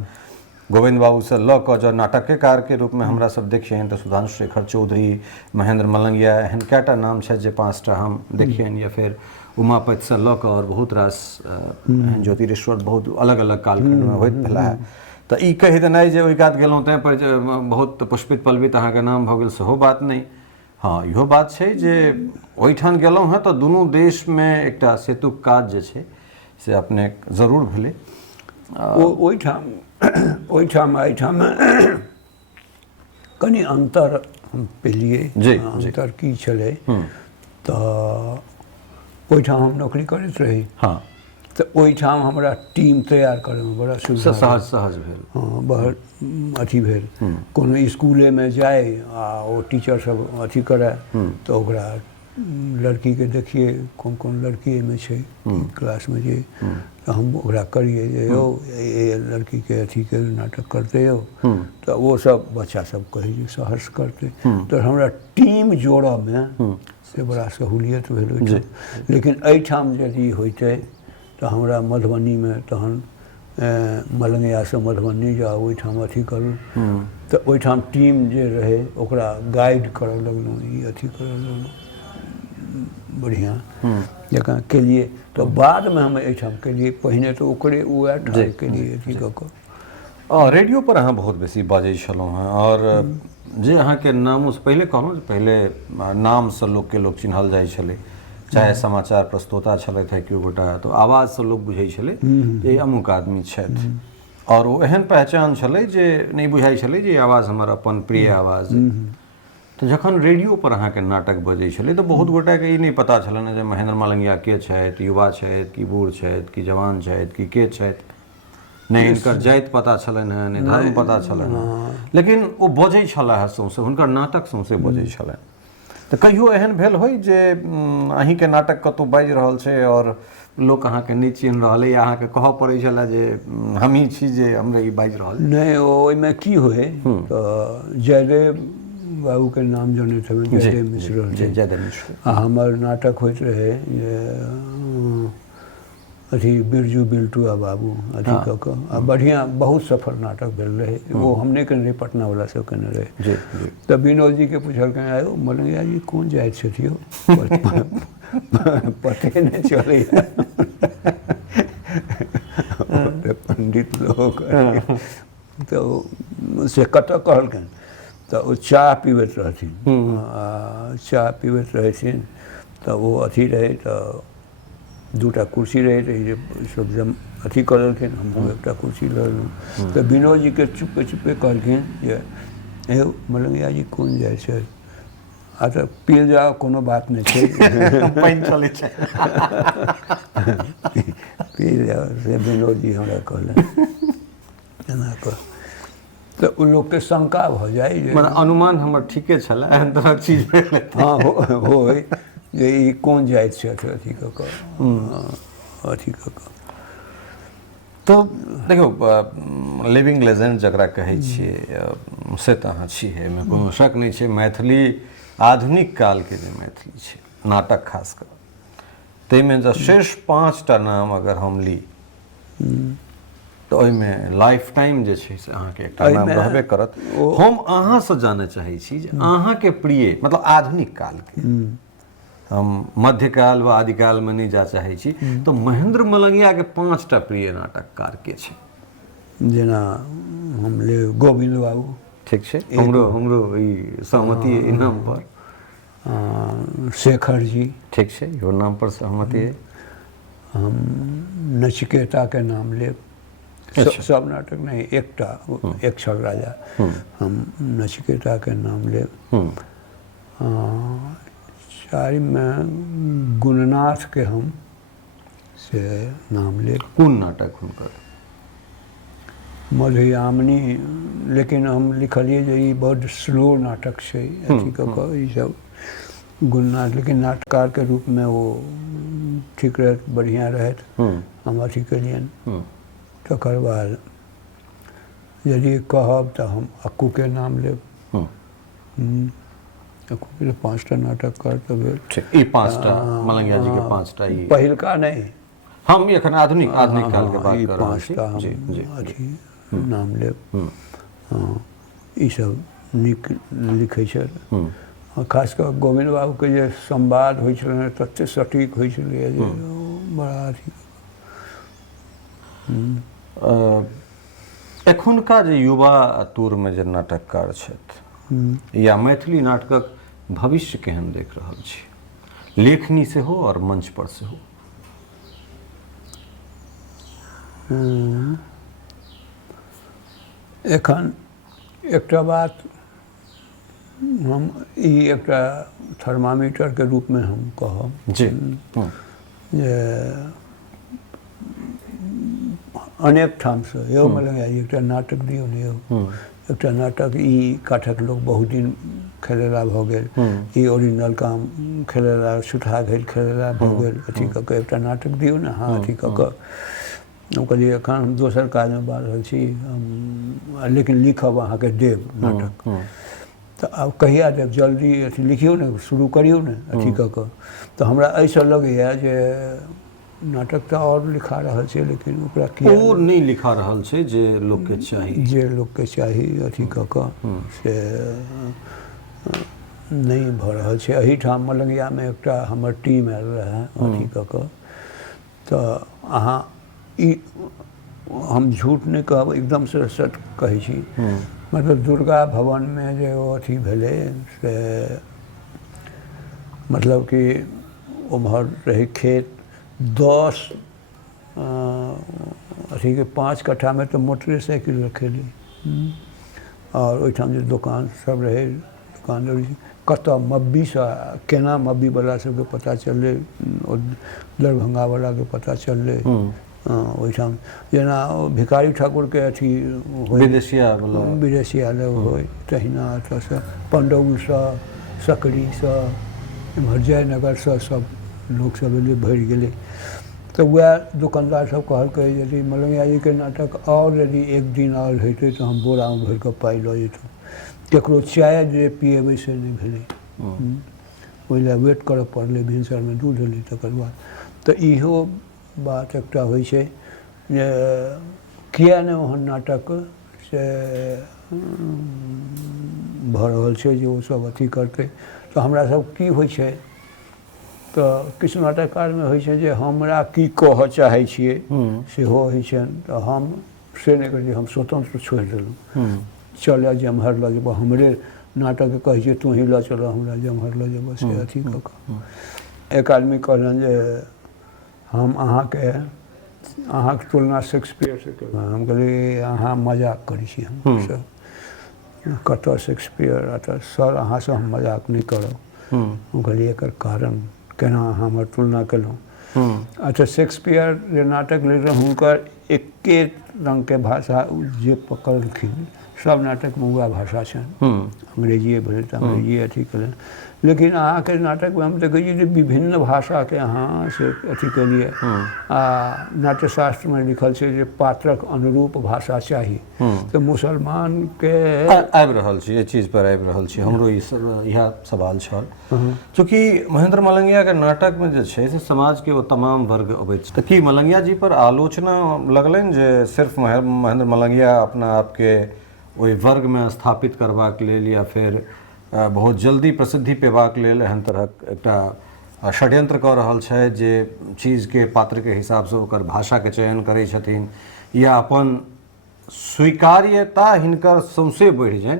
गोविंद बाबूसँ लऽ कऽ जँ नाटककारके रूपमे हमरा सब देखियनि तऽ सुधांशु शेखर चौधरी, महेंद्र मलंगिया, एहन कएटा नाम छथि जे 5टा हम देखियनि, या फिर उमापतिसँ लऽ कऽ आओर बहुत रास एहन ज्योतिरेश्वर बहुत अलग अलग कालखंडमे होइत भेला है। तऽ ई कहि देनाइ जे ओहि कात गेलहुँ तैँ पर बहुत पुष्पित पल्वित अहाँके नाम भऽ गेल सेहो बात नहि। हाँ, इहो बात छै जे ओहिठाम गेलहुँ हँ तऽ दुनू देशमे एकटा सेतुक काज जे छै से अपने जरूर भेलै। ओहिठाम एहिठाम कनि अन्तर हम पेलिए। अन्तर की छलै तऽ ओहिठाम हम नौकरी करैत रही। हाँ, तऽ ओहिठाम हमरा टीम तैयार करैमे बड़ा सुविधा, सहज भेल। हाँ, बहुत अथी भेल। कोनो स्कूलेमे जाए आ ओ टीचर सब अथी करे तऽ ओकरा लड़कीके देखिए कोन कोन लड़की एहिमे छै क्लासमे जे, तऽ हम ओकरा करिए जे यौ लड़कीके अथीके नाटक करते यौ, तऽ वो सब बच्चा सब कही जे सहर्ष करते। तऽ हमरा टीम जोड़ऽमे से बड़ा सहूलियत भेल। लेकिन एहिठाम यदि होइतै तऽ हमरा मधुबनीमे तहन मलंगियासँ मधुबनी जाउ, ओहिठाम अथी करू, तऽ ओहिठाम टीम जे रहै ओकरा गाइड करऽ लगलहुँ, ई अथी करऽ लगलहुँ, बढ़िआँ जकाँ केलिए। तऽ बादमे हम एहिठाम केलिए, पहिने तऽ ओकरे वएह ठाम केलिए अथी कऽ कऽ। रेडियो पर अहाँ बहुत बेसी बाजै छलहुँ हैं, और जे अहाँके नामोसँ पहिले कहलहुँ जे पहिले नामसँ लोकके लोक चिन्हल जाइ छलै, चाहे समाचार प्रस्तोता छलथि है केओ गोटा, तऽ आवाजसँ लोक बुझै छलै जे अमुक आदमी छथि, और ओ एहन पहचान छलै जे नहि बुझाइ छलै जे आवाज हमर अपन प्रिय आवाज। तऽ जखन रेडियो पर अहाँके नाटक बजै छलै तऽ बहुत गोटाके ई नहि पता छलनि जे महेंद्र मलंगिया के छथि, युवा छथि कि बूढ़ छथि कि जवान छथि कि के छथि, नहि हिनकर जाति पता छलनि हैं, नहि धर्म पता छलनि हैं, लेकिन ओ बजै छलाह है सौंसे, हुनकर नाटक सौंसे बजै छलनि। तऽ कहियो एहन भेल होइ जे अहींके नाटक कतहु बाजि रहल छै और लोक अहाँके नहि चिन्ह रहल है, या अहाँके कहऽ पड़ै छलै जे हमही छी जे हमरा ई बाजि रहल? नहि, ओहिमे की होइ तऽ जयदेव बाबूके नाम जनैत हेबै, जयदेव मिश्र। जयदेव मिश्र। आ हमर नाटक होइत रहै जे अथी बिरजू बिल्टू आ बाबू अथी कऽ कऽ, आ बढ़िआँ बहुत सफल नाटक भेल रहै। वो हम नहि केने रही, पटनावला सब केने रहै। तऽ विनोद जीके पुछलखिन, आयो मलंगिया जी कोन जाति छथि यौ, पते नहि चलैए। पंडित लोक तऽ से कतऽ कहलखिन, तऽ ओ चाह पीबैत रहथिन, चाह पीबैत रहथिन, तऽ ओ अथी रहै तऽ दूटा कुर्सी रहै जे सब अथी कऽ देलखिन, हमहूँ एकटा कुर्सी लऽ लेलहुँ। तऽ विनोद जीके चुपे चुपे कहलखिन जे यौ मलंगिया जी कोन जाइ छथि, अच्छा पी जाओ कोनो बात नहीं छै पानि चलै छै पी जाओ से विनोद जी हमरा कहलनि एना कह तऽ ओ लोकके शंका भऽ जाइ जे मतलब अनुमान हमर ठीके छलै एहन तरहक चीज भेल हाँ होय जे ई कोन जाइत छथि अथी कऽ कऽ अथी कऽ कऽ तो देखियौ लिविंग लेजेंड जकरा कहै छियै से तऽ अहाँ छियै एहिमे कोनो शक नहि छै। मैथिली आधुनिक कालके जे मैथिली छै नाटक खास कऽ ताहिमे जँ शीर्ष 5टा नाम अगर हम ली तऽ ओहिमे लाइफ टाइम जे छै से अहाँके एकटा नाम रहबे करत। हम अहाँसँ जानय चाहै छी जे अहाँके प्रिय मतलब आधुनिक कालके, हम मध्यकाल व आदिकालमे नहि जा चाहै छी, तऽ महेंद्र मलंगियाके 5टा प्रिय नाटककार के छै? जेना हम ले गोविंद बाबू, ठीक छै, हमरो ई सहमति है ई नाम पर। शेखर जी, ठीक छै, इहो नाम पर सहमति है। हम नचिकेता के नाम लेब। सब नाटक नहीं, एकटा एक छग राजा, हम नचिकेता के नाम लेब। चारिम में गुणनाथ के हम से नाम लेब। कोन नाटक हुनकर? मधुयामिनी, लेकिन हम लिखलिए जे ई बड़ स्लो नाटक छै, अथी कऽ कऽ ई सब गुणनाथ, लेकिन नाटककार के रूप में वो ठीक रहत, बढ़िया रहत, हम अथी केलियनि। तकर बाद यदि कहब तऽ हम अक्कू के नाम लेब। अक्कू के 5टा नाटककार तऽ भेल। ई 5टा मलंगिया जी के 5टा ई पहिलका नहीं, हम एखन आधुनिक काल के बात कर रहल छी। 5टा हम अथी नाम लेब। ई सब नीक लिखै छथि। खास कऽ गोविंद बाबू के जे संवाद होइ छलै तते सटीक होइ छलै जे बड़ा अथी। एखुनका जे युवा तौरमे जे नाटककार छथि या मैथिली नाटकक भविष्य केहन देख रहल छी, लेखनी से हो और मंच पर से हो? एखन एकटा बात हम ई एकटा थर्मामीटर के रूप में हम कहब जी, जे अनेक ठाम से यौ मलंगिया जी एकटा नाटक दियौ ने यौ, एकटा नाटक ई काठक लोक बहुत दिन खेलेला भऽ गेल, ई ओरिजिनल काम खेलेला सुठा गेल खेलेला भऽ गेल, अथी कऽ के एकटा नाटक दियौ ने। हाँ अथी कऽ के हम कहलिए एखन हम दोसर काजमे बाझल छी, लेकिन लिखब अहाँके देब नाटक। तऽ आब कहिया देब, जल्दी अथी लिखियौ ने, शुरू करियौ ने अथी कऽ के। तऽ हमरा एहिसँ लगैए जे नाटक तऽ और लिखा रहल छै, लेकिन ओकरा और नहीं लिखा रहल छै जे लोकके चाही, जे लोकके चाही अथी कऽ के से नहीं भऽ रहल छै। एहिठाम मलंगियामे एकटा हमर टीम आयल रहए अथी कऽ के, तऽ अहाँ ई हम झूठ नहीं कहब, एकदम से सच कहै छी, मतलब दुर्गा भवन में जे ओ अथी भेलै से मतलब कि उम्हर रही खेत 10 अथी के 5 कट्ठा में तो मोटरसाइकिल रखेली, और ओहिठाम जे दुकान सब रहे, दुकानदारी कतऽ मब्बीसँ केना मब्बी वाला सबके पता चललै, दरभंगा वाला के पता चललै। ओहिठाम जेना भिखारी ठाकुर के अथी विदेशिया लोग होय, तहिना एतऽसँ पण्डौलसँ सकरीसँ एम्हर जयनगरसँ सब लोक सब एलै, भरि गेलै। तऽ वएह दुकानदार सब कहलकै यदि मलंगिया जी के नाटक और यदि एक दिन और हेतै तऽ हम बोरामे भरि कऽ पाइ लऽ जेतहुँ। केकरो चाय जे पिएबै से नहि भेलै, ओहि लए वेट करऽ पड़लै, भिनसरमे दूध एलै तकर बाद। तऽ इहो बात एकटा होइ छै जे किया नहि ओहन नाटक से भऽ रहल छै जे ओ सब अथी करतै। तऽ हमरा सब की होइ छै, तऽ किछु नाटककारमे होइ छै जे हमरा की कहऽ चाहै छियै सेहो होइ छनि, तऽ हम से नहि करै, हम स्वतंत्र छोड़ि देलहुँ। चलऽ जमहर लऽ जेबऽ, हमरे नाटक कहै छियै तू ही लऽ चलऽ, हमरा जमहर लऽ जेबऽ, से अथी कऽ कऽ। एक आदमी कहलनि जे हम अहाँके तुलना शेक्सपियर से केलहुँ। हम कहलिए अहाँ मजाक करै छी हमसँ, कतऽ शेक्सपियर अतऽ सर अहाँसँ हम मजाक नहि करब। हम कहलिए एकर कारण केना अहाँ हमर तुलना केलहुँ। अच्छा शेक्सपियर जे नाटक लिखलनि हुनकर एके रङ्गके भाषा जे पकड़लखिन सब नाटकमे वएह भाषा छनि। अंग्रेजिए भेलै तऽ अंग्रेजिए अथी केलनि, लेकिन अहाँके नाटकमे हम देखै छी जे विभिन्न भाषाके अहाँ से अथी केलिए। आ नाट्यशास्त्रमे लिखल छै जे पात्रक अनुरूप भाषा चाही। तऽ मुसलमानके आबि रहल छी, एहि चीज पर आबि रहल छी, हमरो इएह सवाल छल। चूँकि महेंद्र मलंगिया के नाटक में जे छै से समाज के वो तमाम वर्ग अबैत छै, तऽ की मलंगिया जी पर आलोचना लगलनि जे सिर्फ महेंद्र मलंगिया अपना आपके ओहि वर्ग में स्थापित करबाक लेल या फिर बहुत जल्दी प्रसिद्धि पेबाक लेल एहन तरहक एकटा षड्यंत्र कऽ रहल छै जे चीजके पात्रके हिसाबसँ ओकर भाषाके चयन करै छथिन, या अपन स्वीकार्यता हिनकर सौंसे बढ़ि जानि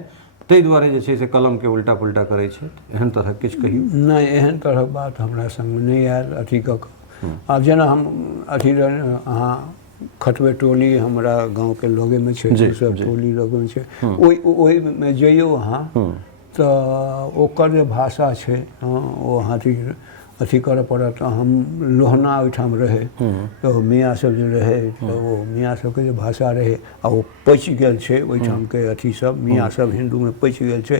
ताहि दुआरे जे छै से कलमके उल्टा पुल्टा करै छथि, एहन तरहक किछु कहियौ। नहि एहन तरहक बात हमरा संग नहि आयल अथी कऽ कऽ। आब जेना हम अथी अहाँ खटबै टोली हमरा गाँवके लगेमे छै, सब टोली लगेमे छै, ओहिमे जइयौ अहाँ तऽ ओकर जे भाषा छै ओ अहाँ अथी करऽ पड़त। हम लोहना ओहिठाम रहै तऽ मियाँ सब जे रहै तऽ ओ मियाँ सबके जे भाषा रहै आ ओ पचि गेल छै ओहिठामके अथी सब, मियाँ सब हिन्दूमे पचि गेल छै।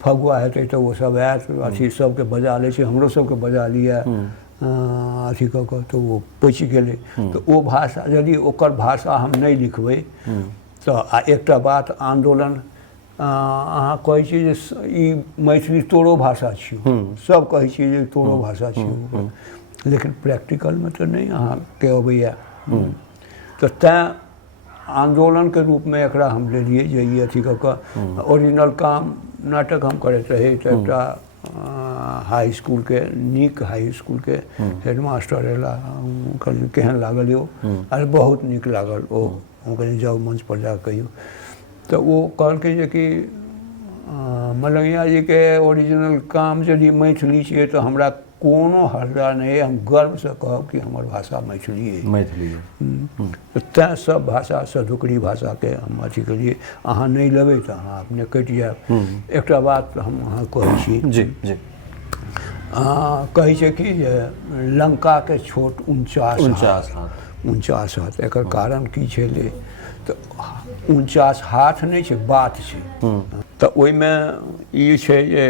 फगुआ हेतै तऽ ओ सब आयत अथी सबके बजा लै छै, हमरो सबके बजा लिअ अथी कऽ कऽ, तऽ ओ पचि गेलै। तऽ ओ भाषा यदि ओकर भाषा हम नहि लिखबै तऽ आ एकटा बात आन्दोलन अहाँ कहै छी जे ई मैथिली तोरो भाषा छियौ, सब कहै छियै जे तोरो भाषा छियौ, लेकिन प्रैक्टिकलमे तऽ नहि अहाँके अबैया। तऽ तैँ आन्दोलनके रूपमे एकरा हम लेलियै जे ई अथी कऽ कऽ ओरिजिनल काम नाटक हम करैत रही। तऽ एकटा हाई इसकुलके नीक हाई इसकुलके हेडमास्टर अयला, कहलियै केहन लागल यौ? अरे बहुत नीक लागल। ओ हम कहलियै जाउ मंच पर जा कहियौ। तऽ ओ कहलकै जे कि मलंगिया जीके ओरिजिनल काम यदि मैथिली छियै तऽ हमरा कोनो हर्जा नहि अइ, हम गर्वसँ कहब कि हमर भाषा मैथिली अइ। मैथिली तैँ सब भाषा सधुकड़ी भाषाके हम अथी केलियै। अहाँ नहि लेबै तऽ अहाँ अपने कटि जायब। एकटा बात हम अहाँ कहै छी जी जी, कहै छै कि जे लंकाके छोट 49 हाथ। एकर कारण की छलै तऽ 49 हाथ नहि छै, बात छै। तऽ ओहिमे ई छै जे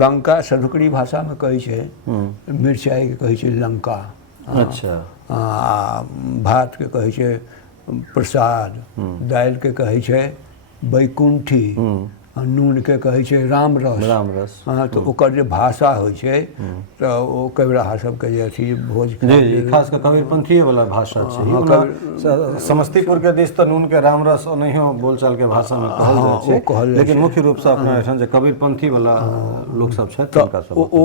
लंका सधुकड़ी भाषामे कहै छै मिरचाइके कहै छै लंका। अच्छा। आ भातके कहै छै प्रसाद, दालिके कहै छै बैकुंठी, आ नूनके कहै छै रामरस। हाँ, तऽ ओकर जे भाषा होइ छै तऽ ओ कविराहा सबके जे अथी भोज जी, खास कऽ कबीरपंथीय वाला भाषा छै। समस्तीपुर के दिस तऽ नून के रामरस ओनाहियो बोलचाल के भाषा में कहल जाइ छै, लेकिन मुख्य रूप से अपना एहिठाम जे कबीरपंथी वाला लोक सब छथि तिनका सब ओ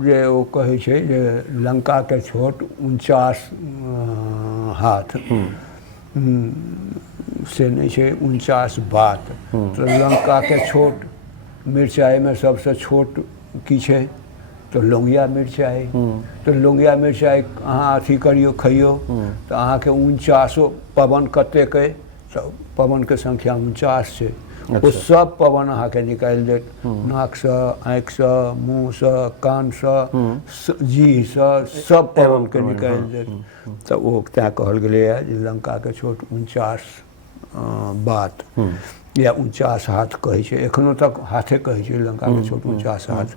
जे ओ कहै छै जे लंका के छोट 49 हाथ से नहीं छै 49 बात। तो लंका के छोट मिरचाई में सबसे छोट की छै तो लौंगिया मिरचाई। तो लौंगिया मिरचाई अहाँ अथी करियो खइयो तो अहाँ के 49 पवन कतेक अइ तो पवन के संख्या 49 छै। ओ सब पवन अहाँ के निकालि देत, नाक से, आँख से, मुँह से, कान से, जीह से, सब पवन के निकालि देत। तो वो तैं कहल गेलै जे लंका के छोट 49 बात या 49 हाथ कहै छै, एखनो तक हाथे कहै छै लंका के छोट 49 हाथ।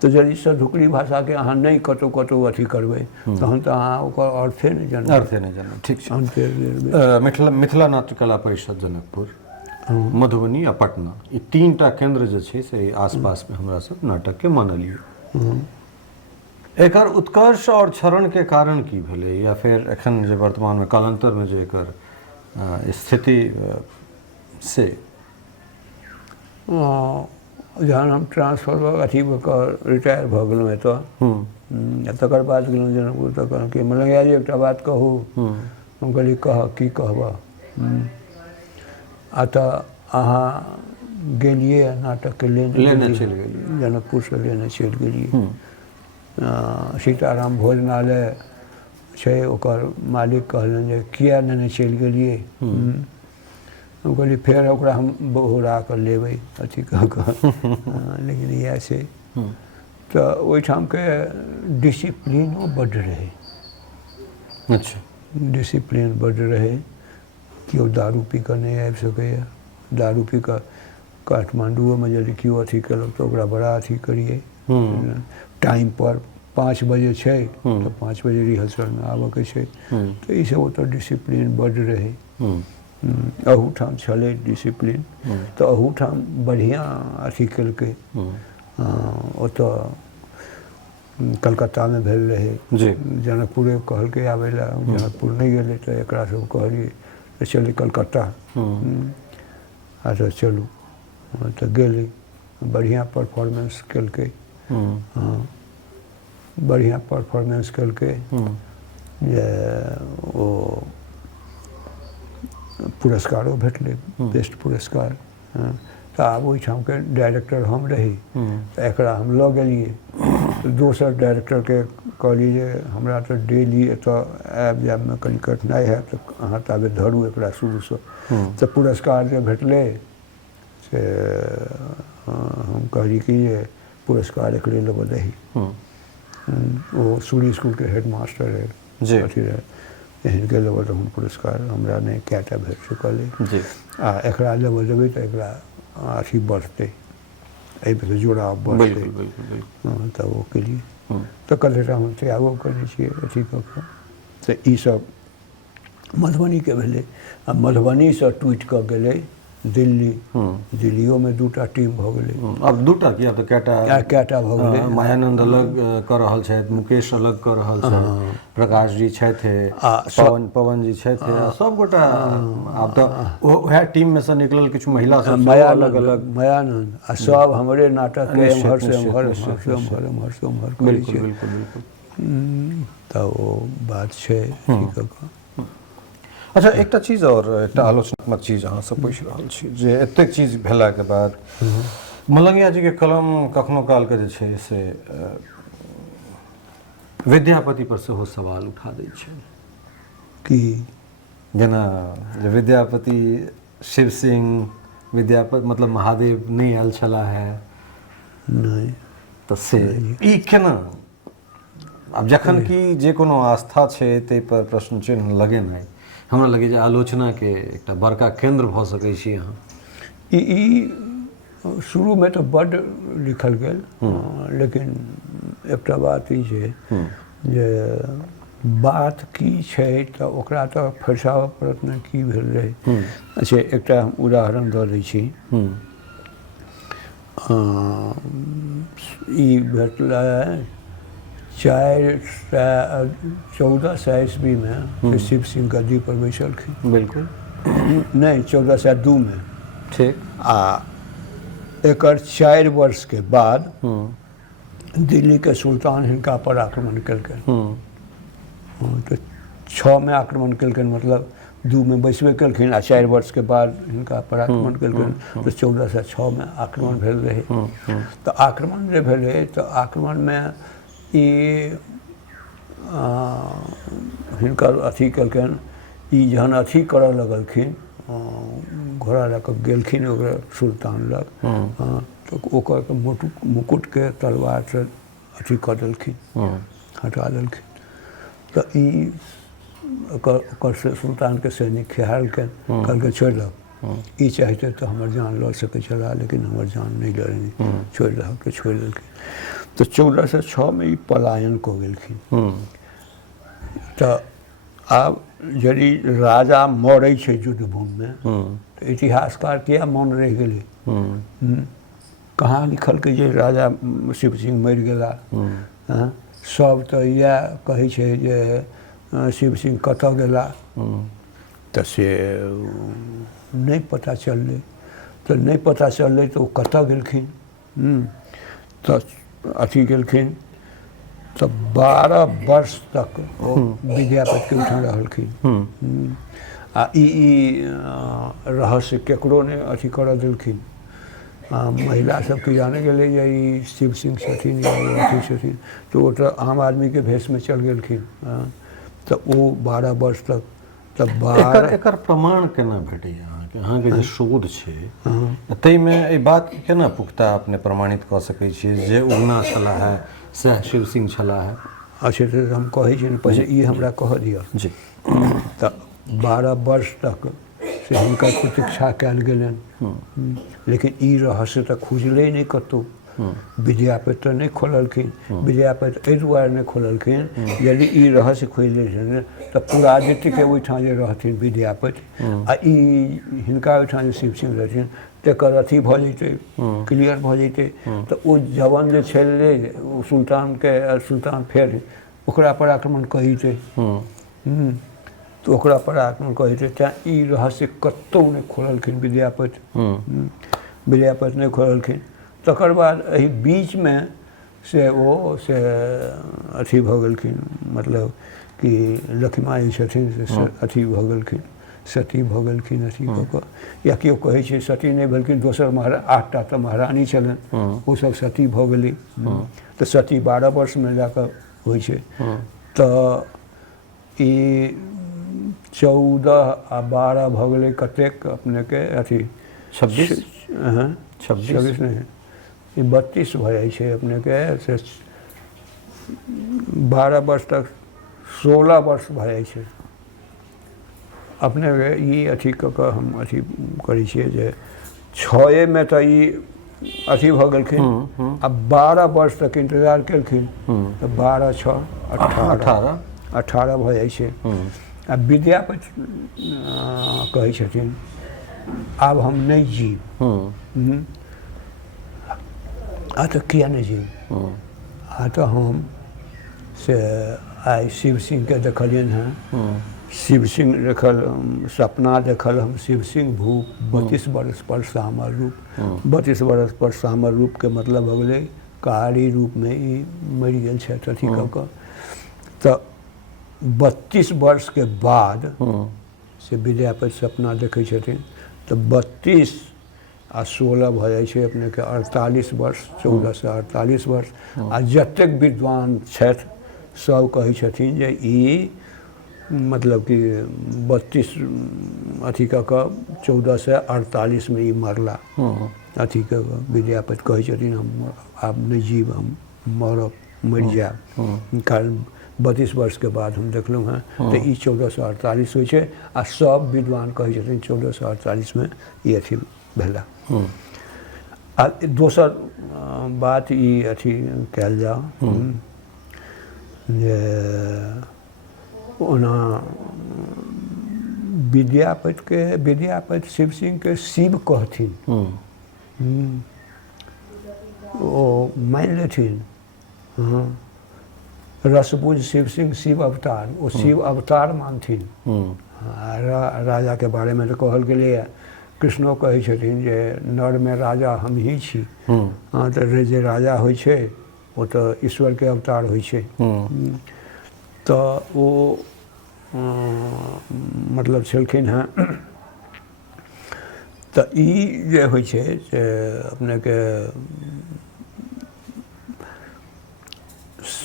तो यदि सधुकड़ी भाषा के अहाँ नहीं कतौ कतौ अथी करबै तहन तऽ अहाँ ओकर अर्थे नहीं जानबै। ठीक छै। मिथिला नाट्य कला परिषद जनकपुर, मधुबनी आ पटना, ई 3टा केंद्र जे छै से आसपास में हमरा सब नाटक के मानलियै। एकर उत्कर्ष और क्षरण के कारण की भेलै, या फिर एखन जे वर्तमान में कालांतर में जे एकर स्थिति से जहन हम ट्रांसफर अथी रिटायर भऽ गेलहुँ एतऽ, तकर बाद गेलहुँ जनकपुर तऽ कहलहुँ कि मलंगिया जी एकटा बात कहू। हम कहलियै कह की कहबह। आ तऽ अहाँ गेलियै नाटक के लेने चलि गेलियै, जनकपुर से लेने चलि गेलियै। सीताराम भोजनालय छै ओकर मालिक कहलनि जे किया लेने चलि गेलियै। हम कहलिए फेर ओकरा हम बहुरा कर लेबै अथी कह कऽ लेकिन इएह छै। तऽ ओहिठामके डिसिप्लीनो बड्ड रहै। अच्छा। डिसिप्लीन बड्ड रहै। केओ दारू पी कऽ नहि आबि सकैए। दारू पी कऽ काठमाण्डुओमे यदि केओ अथी केलक तऽ ओकरा बड़ा अथी करिए। टाइम पर 5 बजे छै तऽ 5 बजे रिहर्सलमे आबऽके छै। तऽ ईसब ओतऽ डिसिप्लीन बड्ड रहै। अहूठाम छलै डिसिप्लीन। तऽ अहूठाम बढ़िआँ अथी केलकै। ओतऽ कलकत्तामे भेल रहै। जी। जनकपुरे कहलकै आबै लए, जनकपुर नहीं गेलै तऽ एकरा सब कहलिए तऽ चली कलकत्ता। अच्छा चलू तऽ गेली। बढ़िआँ परफॉर्मेंस केलकै। बढ़िआँ परफॉर्मेंस केलकै जे ओ पुरस्कारो भेटलै, बेस्ट पुरस्कार। तऽ आब ओहिठामके डायरेक्टर हम रही तऽ एकरा हम लऽ गेलिए। दोसर डायरेक्टरके कहलिए जे हमरा तऽ डेली एतऽ आबि जाइमे कनि कठिनाइ हैत तऽ अहाँ ताबे धरू एकरा शुरूसँ। तऽ पुरस्कार जे भेटलै से हम कहली कि जे पुरस्कार एकरे लेबऽ दही। ओ सूरी इसकुलके हेडमास्टर रहै। जी। अथी रहै एहनके लेबऽ दहुन पुरस्कार, हमरा नहि कएटा भेट चुकल अइ। जी। आ एकरा लेबऽ देबै तऽ एकरा अथी बढ़तै, एहिमे जोड़ाव बढ़तै। बिल्कुल बिल्कुल बिल्कुल। तऽ ओ केलिए। तऽ कहलकै हम त्यागो करै छियै अथी कऽ कऽ। तऽ ईसब मधुबनीके भेलै। आ मधुबनीसँ टुटि कऽ गेलै दिल्ली। दिल्लियोमे 2टा टीम भऽ गेलै। अब 2टा किया तऽ कएटा भऽ गेलै। मायानन्द अलग कऽ रहल छथि, मुकेश अलग कऽ रहल छथि, प्रकाश जी छथि, पवन जी छथि, सबगोटा आब तऽ वएह टीममे सँ निकलल किछु महिला सब अलग अलग। मायानन्द आ सब हमरे नाटकके एम्हर से एम्हर करै बिल्कुल छै। बिल्कुल बिल्कुल। तऽ ओ बात छै अथी कऽ कऽ। अच्छा एकटा चीज और, एकटा आलोचनात्मक चीज अहाँसँ पूछि रहल छी जे एतेक चीज भेलाके बाद मलंगिया जीके कलम कखनो कालके जे छै से विद्यापति पर सेहो सवाल उठा दै छै। कि जेना जे विद्यापति शिव सिंह विद्यापति मतलब महादेव नहीं आयल छला है। नहीं तऽ से ई केना, आब जखन कि जे कोनो आस्था छै ताहि पर प्रश्न चिन्ह लगेनाइ हमरा लगै जे आलोचनाके एकटा बड़का केंद्र भऽ सकै छी अहाँ। ई शुरूमे तऽ बड्ड लिखल गेल, लेकिन एकटा बात ई छै जे बात की छै तऽ ओकरा तऽ फैसाबऽ पड़त ने की भेल रहै। अच्छा एकटा हम उदाहरण दऽ दै छी। ई भेटलै 1400 ईस्वीमे शिव सिंह गद्दी पर बैसलखिन। बिल्कुल। नहीं 1402 में। ठीक। आ एकर 4 वर्षके बाद दिल्ली के सुल्तान हिनका पर आक्रमण केलकनि। तऽ 6 में आक्रमण केलकनि मतलब 2 में बैसबे केलखिन आ 4 वर्षके बाद हिनका पर आक्रमण केलकनि। तऽ 1406 में आक्रमण भेल रहै। तऽ आक्रमण जे भेलै तऽ आक्रमणमे ई हिनकर अथी केलकनि। ई जहन अथी करऽ लगलखिन घोड़ा लऽ कऽ गेलखिन ओकरा सुल्तान लग, तऽ ओकर मुकुटके तलवारसँ अथी कऽ देलखिन, हटा देलखिन। तऽ ई ओकर सुल्तानके सैनिक खेहारलकनि, कहलकै छोड़ि दहक, ई चाहते तऽ हमर जान लऽ सकै छलाह लेकिन हमर जान नहि लड़नी, छोड़ि दहक तऽ छोड़ि देलखिन। तऽ 1406 में ई पलायन कऽ गेलखिन। तऽ आब यदि राजा मरै छै युद्धभूमिमे तऽ इतिहासकार किया मौन रहि गेलै? कहाँ लिखलकै जे राजा शिव सिंह मरि गेला? सब तऽ इएह कहै छै जे शिव सिंह कतऽ गेला? तऽ से नहि पता चललै। तऽ नहीं पता चललै तऽ ओ कतऽ गेलखिन? तऽ अथी गेलखिन तऽ 12 वर्ष तक ओ विद्यापतिके ओहिठाम रहलखिन। आ ई रहस्य केकरो ने अथी करऽ देलखिन। महिला सबके जाने गेलै जे ई शिव सिंह छथिन या अथी छथिन, तऽ ओ तऽ आम आदमीके भेषमे चलि गेलखिन। तऽ ओ 12 वर्ष तक तऽ एकर प्रमाण केना भेटैया अहाँके अहाँके जे शोध छै ताहिमे एहि बात केना पुख्ता अपने प्रमाणित कऽ सकै छियै जे उगना छलाह है सएह शिव सिंह छलाह है? अच्छा तऽ हम कहै छी ने पहिले ई हमरा कहऽ दिअ जी। तऽ 12 वर्ष तक से हुनकर प्रतीक्षा कयल गेलनि, लेकिन ई रहस्य तऽ खुजलै नहि कतहु। विद्यापति तऽ नहि खोललखिन। विद्यापति एहि दुआरे नहि खोललखिन यदि ई रहस्य खोलि लै छथिन तऽ पुरादित्यके ओहिठाम जे रहथिन विद्यापति आ ई हिनका ओहिठाम जे शिव सिंह रहथिन तकर अथी भऽ जैतै, क्लियर भऽ जैतै। तऽ ओ जवान जे छलै ओ सुल्तान फेर ओकरा पर आक्रमण कऽ जेतै, तऽ ओकरा पर आक्रमण कऽ जेतै। तेँ ई रहस्य कतहु नहि खोललखिन विद्यापति। विद्यापति नहि खोललखिन। तकर बाद एहि बीचमे से अथी भऽ गेलखिन, मतलब कि लक्ष्मा जी छथिन से अथी भऽ गेलखिन, सती भऽ गेलखिन अथी कऽ कऽ, या केओ कहै छै सती नहि भेलखिन, दोसर 8टा तऽ महारानी छलनि ओसभ सती भऽ गेलै। तऽ सती 12 वर्षमे जा कऽ होइ छै। तऽ ई 14 आ 12 भऽ गेलै कतेक अपनेके अथी 26 नहीं, ये 32 भऽ जाइ छै अपनेके से 12 वर्ष तक 16 वर्ष भऽ जाइ छै अपनेके। ई अथी कऽ कऽ हम अथी करै छियै जे 6 में तऽ ई अथी भऽ गेलखिन आ 12 वर्ष तक इंतजार केलखिन तऽ 12 6 18 भऽ जाइ छै। आ विद्यापति कहै छथिन आब हम नहीं जीब। आ तऽ किया नहीं जीब? आ तऽ हम से आइ शिव सिंहके देखलियनि हैं, शिव सिंह देखल, सपना देखल हम शिव सिंह भूप 32 वर्ष पर श्यामल रूप। 32 वर्ष पर श्यामल रूपके मतलब भऽ गेलै कारी रूपमे ई मरि गेल छथि अथी कऽ कऽ। तऽ 32 वर्षके बाद से विद्यापति सपना देखै छथिन तऽ 32 आ 16 भऽ जाइ छै अपनेके 48 वर्ष, 14 से 48 वर्ष। आ जतेक विद्वान छथि सब कहै छथिन जे ई मतलब कि 32 अथी कऽ कऽ 14 से 48 में ई मरला अथी कऽ कऽ। विद्यापति कहै छथिन हम आब नहीं जीब, हम मरब, मरि जायब। कारण 32 वर्षके बाद हम देखलहुँ हैं तऽ ई 14 से 48 होइ छै। आ सब विद्वान कहै छथिन 14 से 48 में ई अथी भेला। आ दोसर बात ई अथी कयल जाओ जे ओना विद्यापति शिव सिंह के शिव कहथिन, ओ मानि लेथिन। रसबुझ शिव सिंह शिव अवतार, वो शिव अवतार मानथिन। राजा के बारे में तो कहल गेलै कृष्णो कहै छथिन जे नर में राजा हम ही छी। हाँ तऽ जे राजा होइ छै वो तो ईश्वर के अवतार होइ छै। तऽ ओ मतलब छलखिन हैं। तऽ ई जे होइ छै से अपनेके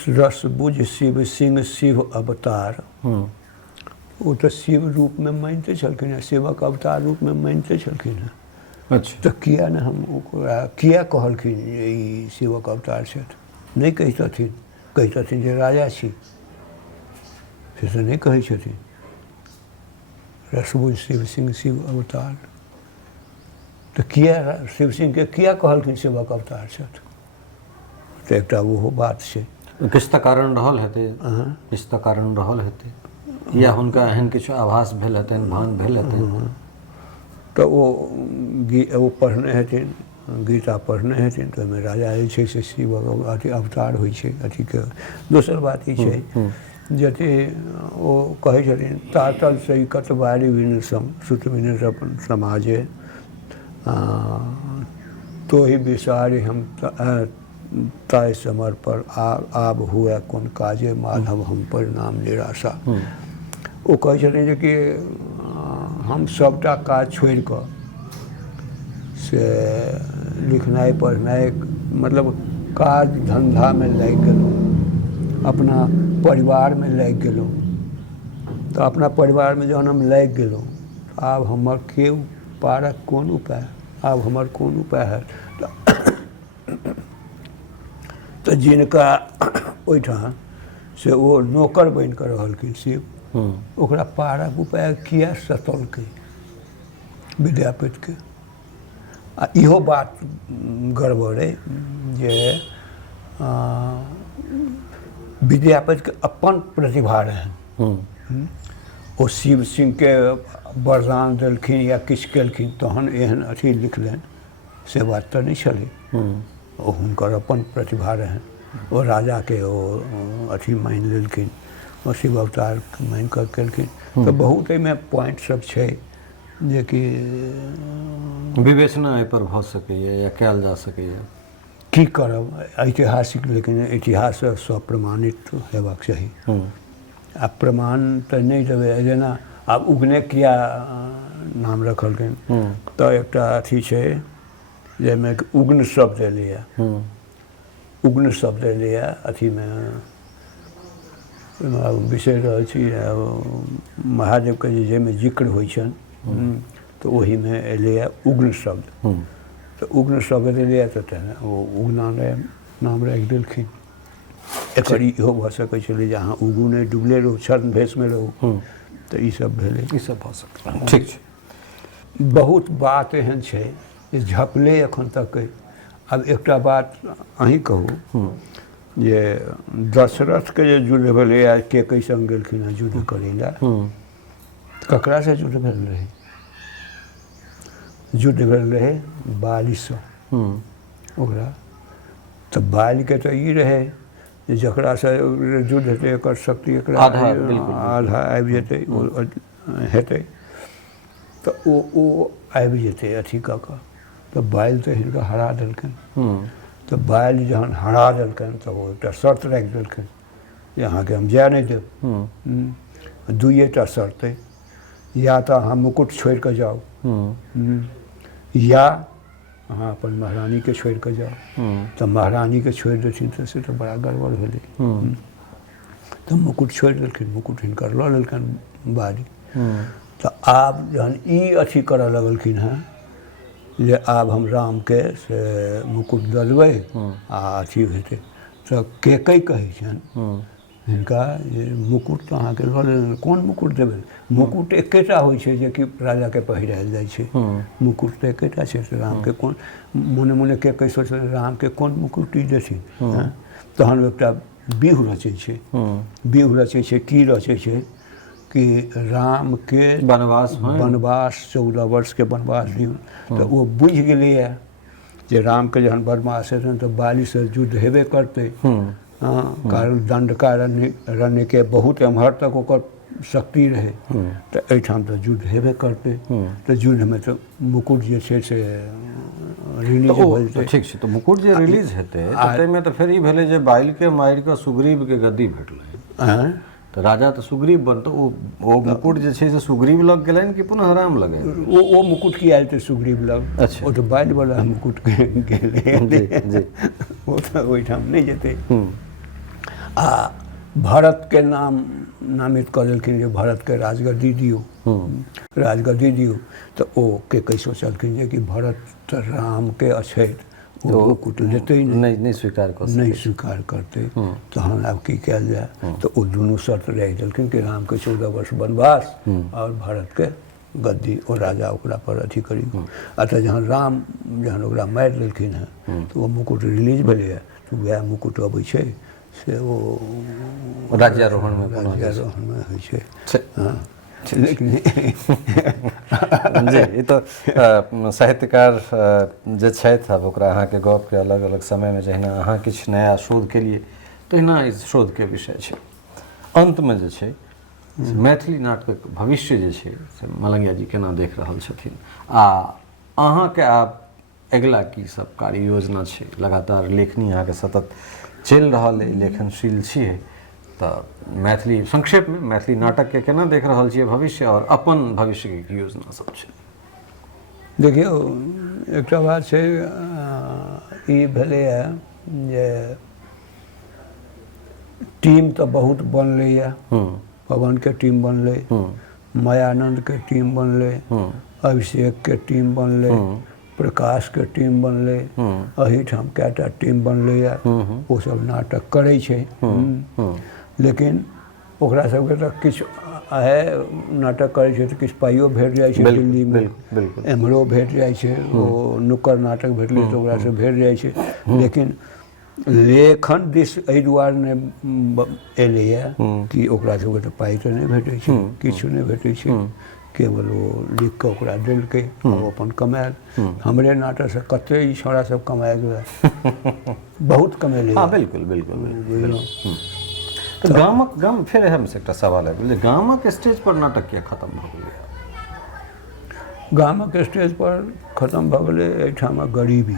रसबुझ शिव सिंह शिव अवतार, वो तो शिव रूप में मानते छलखिन हैं, शिवक अवतार रूप में मानते छलखिन हैं। अच्छा। तो किया ने हम ओकरा किया कहलखिन ई शिवक अवतार छथि? नहीं कहितथिन, कहितथिन जे राजा छी, से तऽ नहीं कहै छथिन। रसबुझ शिव सिंह शिव अवतार, तो किया शिव सिंह के किया कहलखिन शिवक अवतार छथि? तऽ एकटा ओहो बात छै। किछु तऽ कारण रहल हेतै, किछु तऽ कारण रहल हेतै, या हुनका एहन किछु आभास भेल हेतनि, भान भेल हेतनि। तऽ ओ पढ़ने हेथिन, गीता पढ़ने हेथिन, तऽ ओहिमे राजा जे छै से शिवक अथी अवतार होइ छै अथीके। दोसर बात ई छै जते ओ कहै छथिन तातल सैकत बारी विनसम सुत विनसम समाजे तो ही विसारे हम ताय समर पर आब हुए कौन काजे माधव हम पर नाम निराशा। ओ कहै छथिन जे कि हम सबटा काज छोड़ि कऽ से लिखनाइ पढ़नाइ मतलब काज धंधामे लागि गेलहुँ, अपना परिवारमे लागि गेलहुँ। तो अपना परिवार में जहन हम लागि गेलहुँ आब हमर के पारक कोन उपाय, आब हमर कोन उपाय है। तो जिनका ओहिठाम से ओ नौकर बनि कऽ रहलखिन शिव, ओकरा पारक उपाय किया सतलकै विद्यापतिके। आ इहो बात गड़बड़ अइ जे विद्यापतिके अपन प्रतिभा रहनि, ओ शिव सिंहके वरदान देलखिन या किछु केलखिन तहन एहन अथी लिखलनि, से बात तऽ नहि छलै। ओ हुनकर अपन प्रतिभा रहनि, ओ राजाके ओ अथी मानि लेलखिन, ओ शिव अवतार मानि कऽ केलखिन। तऽ बहुत एहिमे पॉइंट सब छै जेकि विवेचना एहिपर भऽ सकैए या कयल जा सकैए। की करब ऐतिहासिक, लेकिन इतिहास स्वप्रमाणित हेबाक चाही। आ प्रमाण तऽ नहि देबै, जेना आब उगने किया नाम रखलखिन, तऽ एकटा अथी छै जाहिमे उग्न शब्द एलैए, उग्न शब्द एलैए अथीमे, बिसरि रहल छी, महादेवके जाहिमे जिक्र होइ छनि तऽ ओहीमे एलैए उग्न शब्द। तऽ उग्न शब्द एलैए तऽ ओ उगना नाम राखि देलखिन। एकर इहो भऽ सकै छलै जे अहाँ उगू नहि, डुबले रहू, छद्म भेषमे रहू, तऽ ईसब भेलै, ईसब भऽ सकलै। ठीक छै। बहुत बात एहन छै जे झपले एखन तक अइ। आब एकटा बात अहीँ कहू जे दशरथके जे युद्ध भेलैए, के कइ सङ्ग गेलखिन हेँ युद्ध करै लए, ककरासँ युद्ध भेल रहै? युद्ध भेल रहै बालीसँ ओकरा। तऽ बालिके तऽ ई रहै जे जकरासँ युद्ध हेतै एकर शक्ति एकरा आधा आबि जेतै, हेतै तऽ ओ आबि जेतै अथी कऽ कऽ। तऽ बालि तऽ हिनका हरा देलखिन। तऽ बालि जहन हरा देलखिन तऽ ओ एकटा शर्त राखि देलखिन जे अहाँके हम जाय नहि देब। दुइएटा शर्त अइ, या तऽ अहाँ मुकुट छोड़ि कऽ जाउ, या अहाँ अपन महारानीके छोड़ि कऽ जाउ। तऽ महारानीके छोड़ि देथिन तऽ से तऽ बड़ा गड़बड़ भेलै। तऽ मुकुट छोड़ि देलखिन, मुकुट हिनकर लऽ लेलखिन बाली। तऽ आब जहन ई अथी करऽ लगलखिन हेँ जे आब हम रामके से मुकुट दऽ देबै आ अथी हेतै, तऽ केकइ कहै छनि हिनका जे मुकुट तऽ अहाँके लऽ लेलनि, कोन मुकुट देबै? मुकुट एकेटा होइ छै जेकि राजाके पहिरायल जाइ छै, मुकुट तऽ एकेटा छै। रामके कोन, मोने मोने केकइ सोचल रामके कोन मुकुट ई देथिन। तहन एकटा व्यूह रचै छै, व्यूह रचै छै, की रचै छै कि रामके वनवास 14 वर्षके वनवास दियौन। तऽ ओ बुझि गेलैए जे रामके जहन वनवास हेतनि तऽ बालीसँ युद्ध हेबे करतै। कारण दण्डकारण्यके बहुत एम्हर तक ओकर शक्ति रहै, तऽ एहिठाम तऽ युद्ध हेबे करतै। तऽ युद्धमे तऽ मुकुट जे छै से रिलीज भऽ जेतै। ठीक छै, तऽ मुकुट जे रिलीज हेतै तऽ ताहिमे तऽ फेर ई भेलै जे बालिके मारि कऽ सुग्रीवके गद्दी भेटलै। तऽ राजा तऽ सुग्रीव बनतै, ओ मुकुट जे छै से सुग्रीव लग गेलनि कि पुनः राम लग? ओ मुकुट की आयल तऽ सुग्रीव लग। अच्छा, ओ तऽ बालिवला मुकुट गेलै, ओ तऽ ओहिठाम नहि जेतै। आ भरतके नामित कऽ देलखिन जे भरतके राजगद्दी दियौ, राजगद्दी दियौ। तऽ ओ के सोचलखिन जे कि भरत रामके अछैत ओ मुकुट लेतै नहीं स्वीकार करतै। तहन आब की कयल जाय? तऽ ओ दुनू शर्त राखि देलखिन कि रामके 14 वर्ष वनवास और भरतके गद्दी, ओ राजा ओकरा पर अथी करी। अतः जहन ओकरा मारि देलखिन हेँ तऽ ओ मुकुट रिलीज भेलैए। तऽ वएह मुकुट अबै छै से ओ राज्यारोहणमे होइ छै। लेकिन जी, ई तऽ साहित्यकार जे छथि, आब ओकरा अहाँके गपके अलग अलग समयमे जहिना अहाँ किछु नया शोध केलिए तहिना ई शोधके विषय छै। अन्तमे जे छै मैथिली नाटकक भविष्य जे छै से मलंगिया जी केना देख रहल छथिन, आ अहाँके आब अगिला की सब कार्य योजना छै? लगातार लेखनी अहाँके सतत चलि रहल अइ, लेखनशील छियै, तऽ मैथिली संक्षेपमे मैथिली नाटकके केना देख रहल छियै भविष्य, और अपन भविष्यके की योजना सब छै? देखियौ, एकटा बात छै, ई भेलैए जे टीम तऽ बहुत बनलैए, पवन के टीम बनले, मायानंद के टीम बनले, अभिषेक के टीम बनले, प्रकाश के टीम बनले, अहिठाम कएटा टीम बनलैए, ओ सब नाटक करै छै। लेकिन ओकरा सबके तऽ किछु है नाटक करै छै तऽ किछु पाइयो भेट जाइ छै दिल्लीमे, एम्हरो भेट जाइ छै, ओ नुक्कड़ नाटक भेटलै तऽ ओकरा से भेट जाइ छै। लेकिन लेखन दिस एहि दुआरे नहि एलैए कि ओकरा सबके तऽ पाइ तऽ नहि भेटै छै, किछु नहि भेटै छै, केवल ओ लिख कऽ ओकरा देलकै आ ओ अपन कमायल। हमरे नाटकसँ कते ई छौड़ा सब कमाए गेलै, बहुत कमेलै। हाँ बिल्कुल बिल्कुल बिल्कुल। तो गाम फिर हमसे एकटा सवाल है जे गामक स्टेज पर नाटक किया खत्म भऽ गेलै? गामक स्टेज पर खत्म भऽ गेलै एहिठामक गरीबी,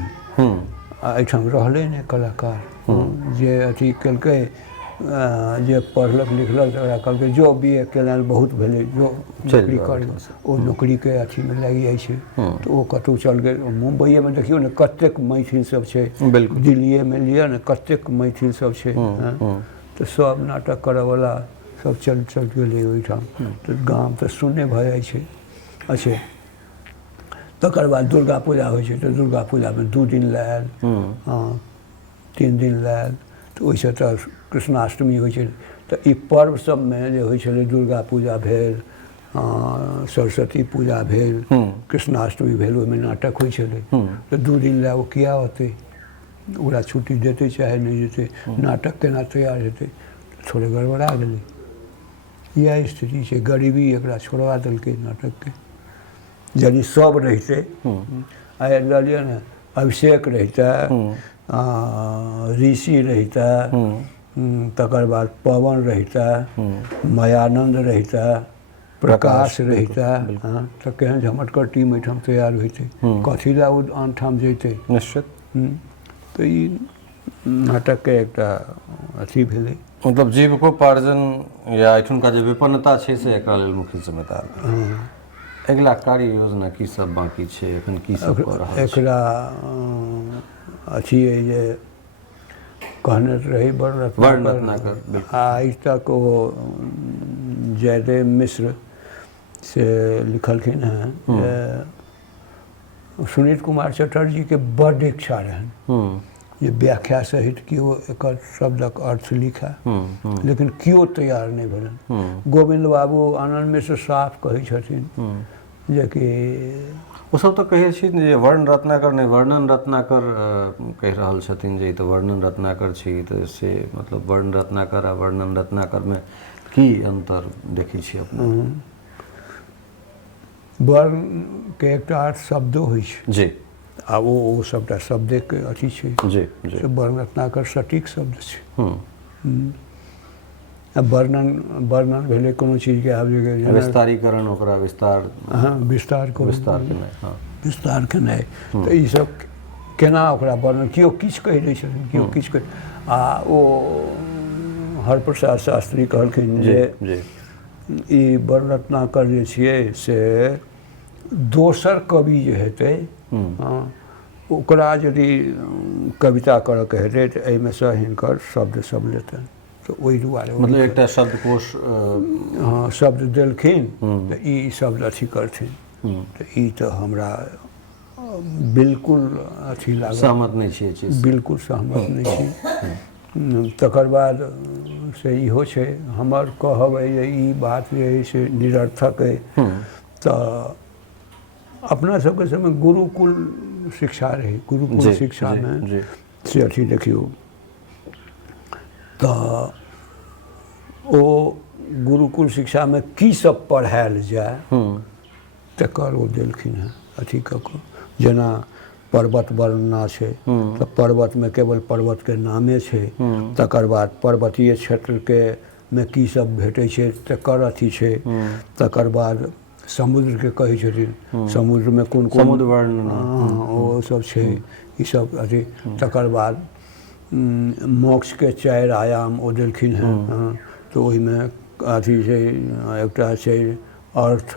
आ एहिठाम रहलै नहि कलाकार जे अथी केलकै, जे पढ़लक लिखलक तकरा कहलकै जो BA केलनि बहुत भेलै, जो नौकरी कर, ओ नौकरीके अथीमे लागि जाइ छै तऽ ओ कतहु चल गेल। मुम्बइएमे देखियौ ने कतेक मैथिल सब छै, दिल्लीएमे लिअ ने कतेक मैथिल सब छै, तऽ सब नाटक करऽवला सब चल गेलै ओहिठाम, तऽ गाम तऽ शून्य भऽ जाइ छै। अच्छा, तकर बाद दुर्गा पूजा होइ छै तऽ दुर्गा पूजामे 2 दिन लायल, 3 दिन लायल, तऽ ओहिसँ तऽ कृष्णाष्टमी होइ छै। तऽ ई पर्व सबमे जे होइ छलै, दुर्गा पूजा भेल, सरस्वती पूजा भेल, कृष्णाष्टमी भेल, ओहिमे नाटक होइ छलै। तऽ 2 दिन लए ओ किया होतै, ओकरा छुट्टी देतै चाहे नहि देतै, नाटक केना तैयार हेतै, थोड़े गड़बड़ा गेलै। इएह स्थिति छै, गरीबी एकरा छोड़वा देलकै नाटकके। यदि सब रहितै, आइ लऽ लिअ ने अभिषेक रहितै, ऋषि रहितै, तकर बाद पवन रहितै, मायानंद रहितै, प्रकाश रहितै, तऽ केहन झमटकर टीम एहिठाम तैयार होइतै, कथी लए ओ आन ठाम जैतै? निश्चित। तऽ ई नाटकके एकटा अथी भेलै। मतलब जीविकोपार्जन या एहिठुनका जे विपन्नता छै से एकरा लेल मुख्य जिम्मेदार। अगिला कार्य योजना की सब बाकी छै, एखन की सब कऽ रहल छै? एकरा अथी अइ जे कहने रही वर्ण रत्नाकर, आइ तक ओ जयदेव मिश्र से लिखलखिन हैं जे सुनीत कुमार चटर्जीके बड्ड इच्छा रहनि जे व्याख्या सहित केओ एकर शब्दक अर्थ लिखै, लेकिन केओ तैयार नहि भेलनि। गोविंद बाबू आनन्द मिश्र साफ कहै छथिन जे कि ओ सब तऽ कहै छथिन जे वर्ण रत्नाकर नहि वर्णन रत्नाकर कहि रहल छथिन जे ई तऽ वर्णन रत्नाकर छी, तऽ से मतलब वर्ण रत्नाकर आ वर्णन रत्नाकरमे की अंतर देखै छी अपने? वर्णके एकटा अर्थ शब्दो होइ छै जी, आ ओ सबटा शब्दके अथी छै जी जी, से वर्ण रत्नाकर सटीक शब्द छै। आ वर्णन भेलै कोनो चीजके, आब जे विस्तारीकरण, ओकरा विस्तार, विस्तार केनाइ, तऽ ई सब केना ओकरा वर्णन, केओ किछु कहि दै छथिन, केओ किछु कहि, आ ओ हरप्रसाद शास्त्री कहलखिन जे ई वर्ण रत्नाकर जे छियै से दोसर कवि जे हेतै, ओकरा यदि कविता करऽके हेतै तऽ एहिमे सँ हिनकर शब्द सब लेतनि, तऽ ओहि दुआरे मतलब एकटा शब्दकोश शब्द देलखिन तऽ ई शब्द अथी करथिन। तऽ ई तऽ हमरा बिल्कुल अथी लागल, सहमत नहि छियै चीज, बिल्कुल सहमत नहि छी। तकर बाद से इहो छै, हमर कहब अइ जे ई बात जे अइ से निरर्थक अइ। तऽ अपना सबके समय गुरुकुल शिक्षा रही, गुरुकुल शिक्षामे से अथी देखियौ तऽ ओ गुरुकुल शिक्षामे की सब पढ़ायल जाय तकर ओ देलखिन हेँ अथी कऽ कऽ। जेना पर्वत वर्णना छै तऽ पर्वतमे केवल पर्वतके नामे छै, तकर बाद पर्वतीय क्षेत्रके में की सब भेटै छै तकर अथी छै, तकर बाद समुद्रके कहै छथिन, समुद्रमे कोन कोन समुद्र वर्णन ओ सब छै, ई सब अथी। तकर बाद मोक्षके 4 आयाम ओ देलखिन हेँ, तऽ ओहिमे अथी छै, एकटा छै अर्थ,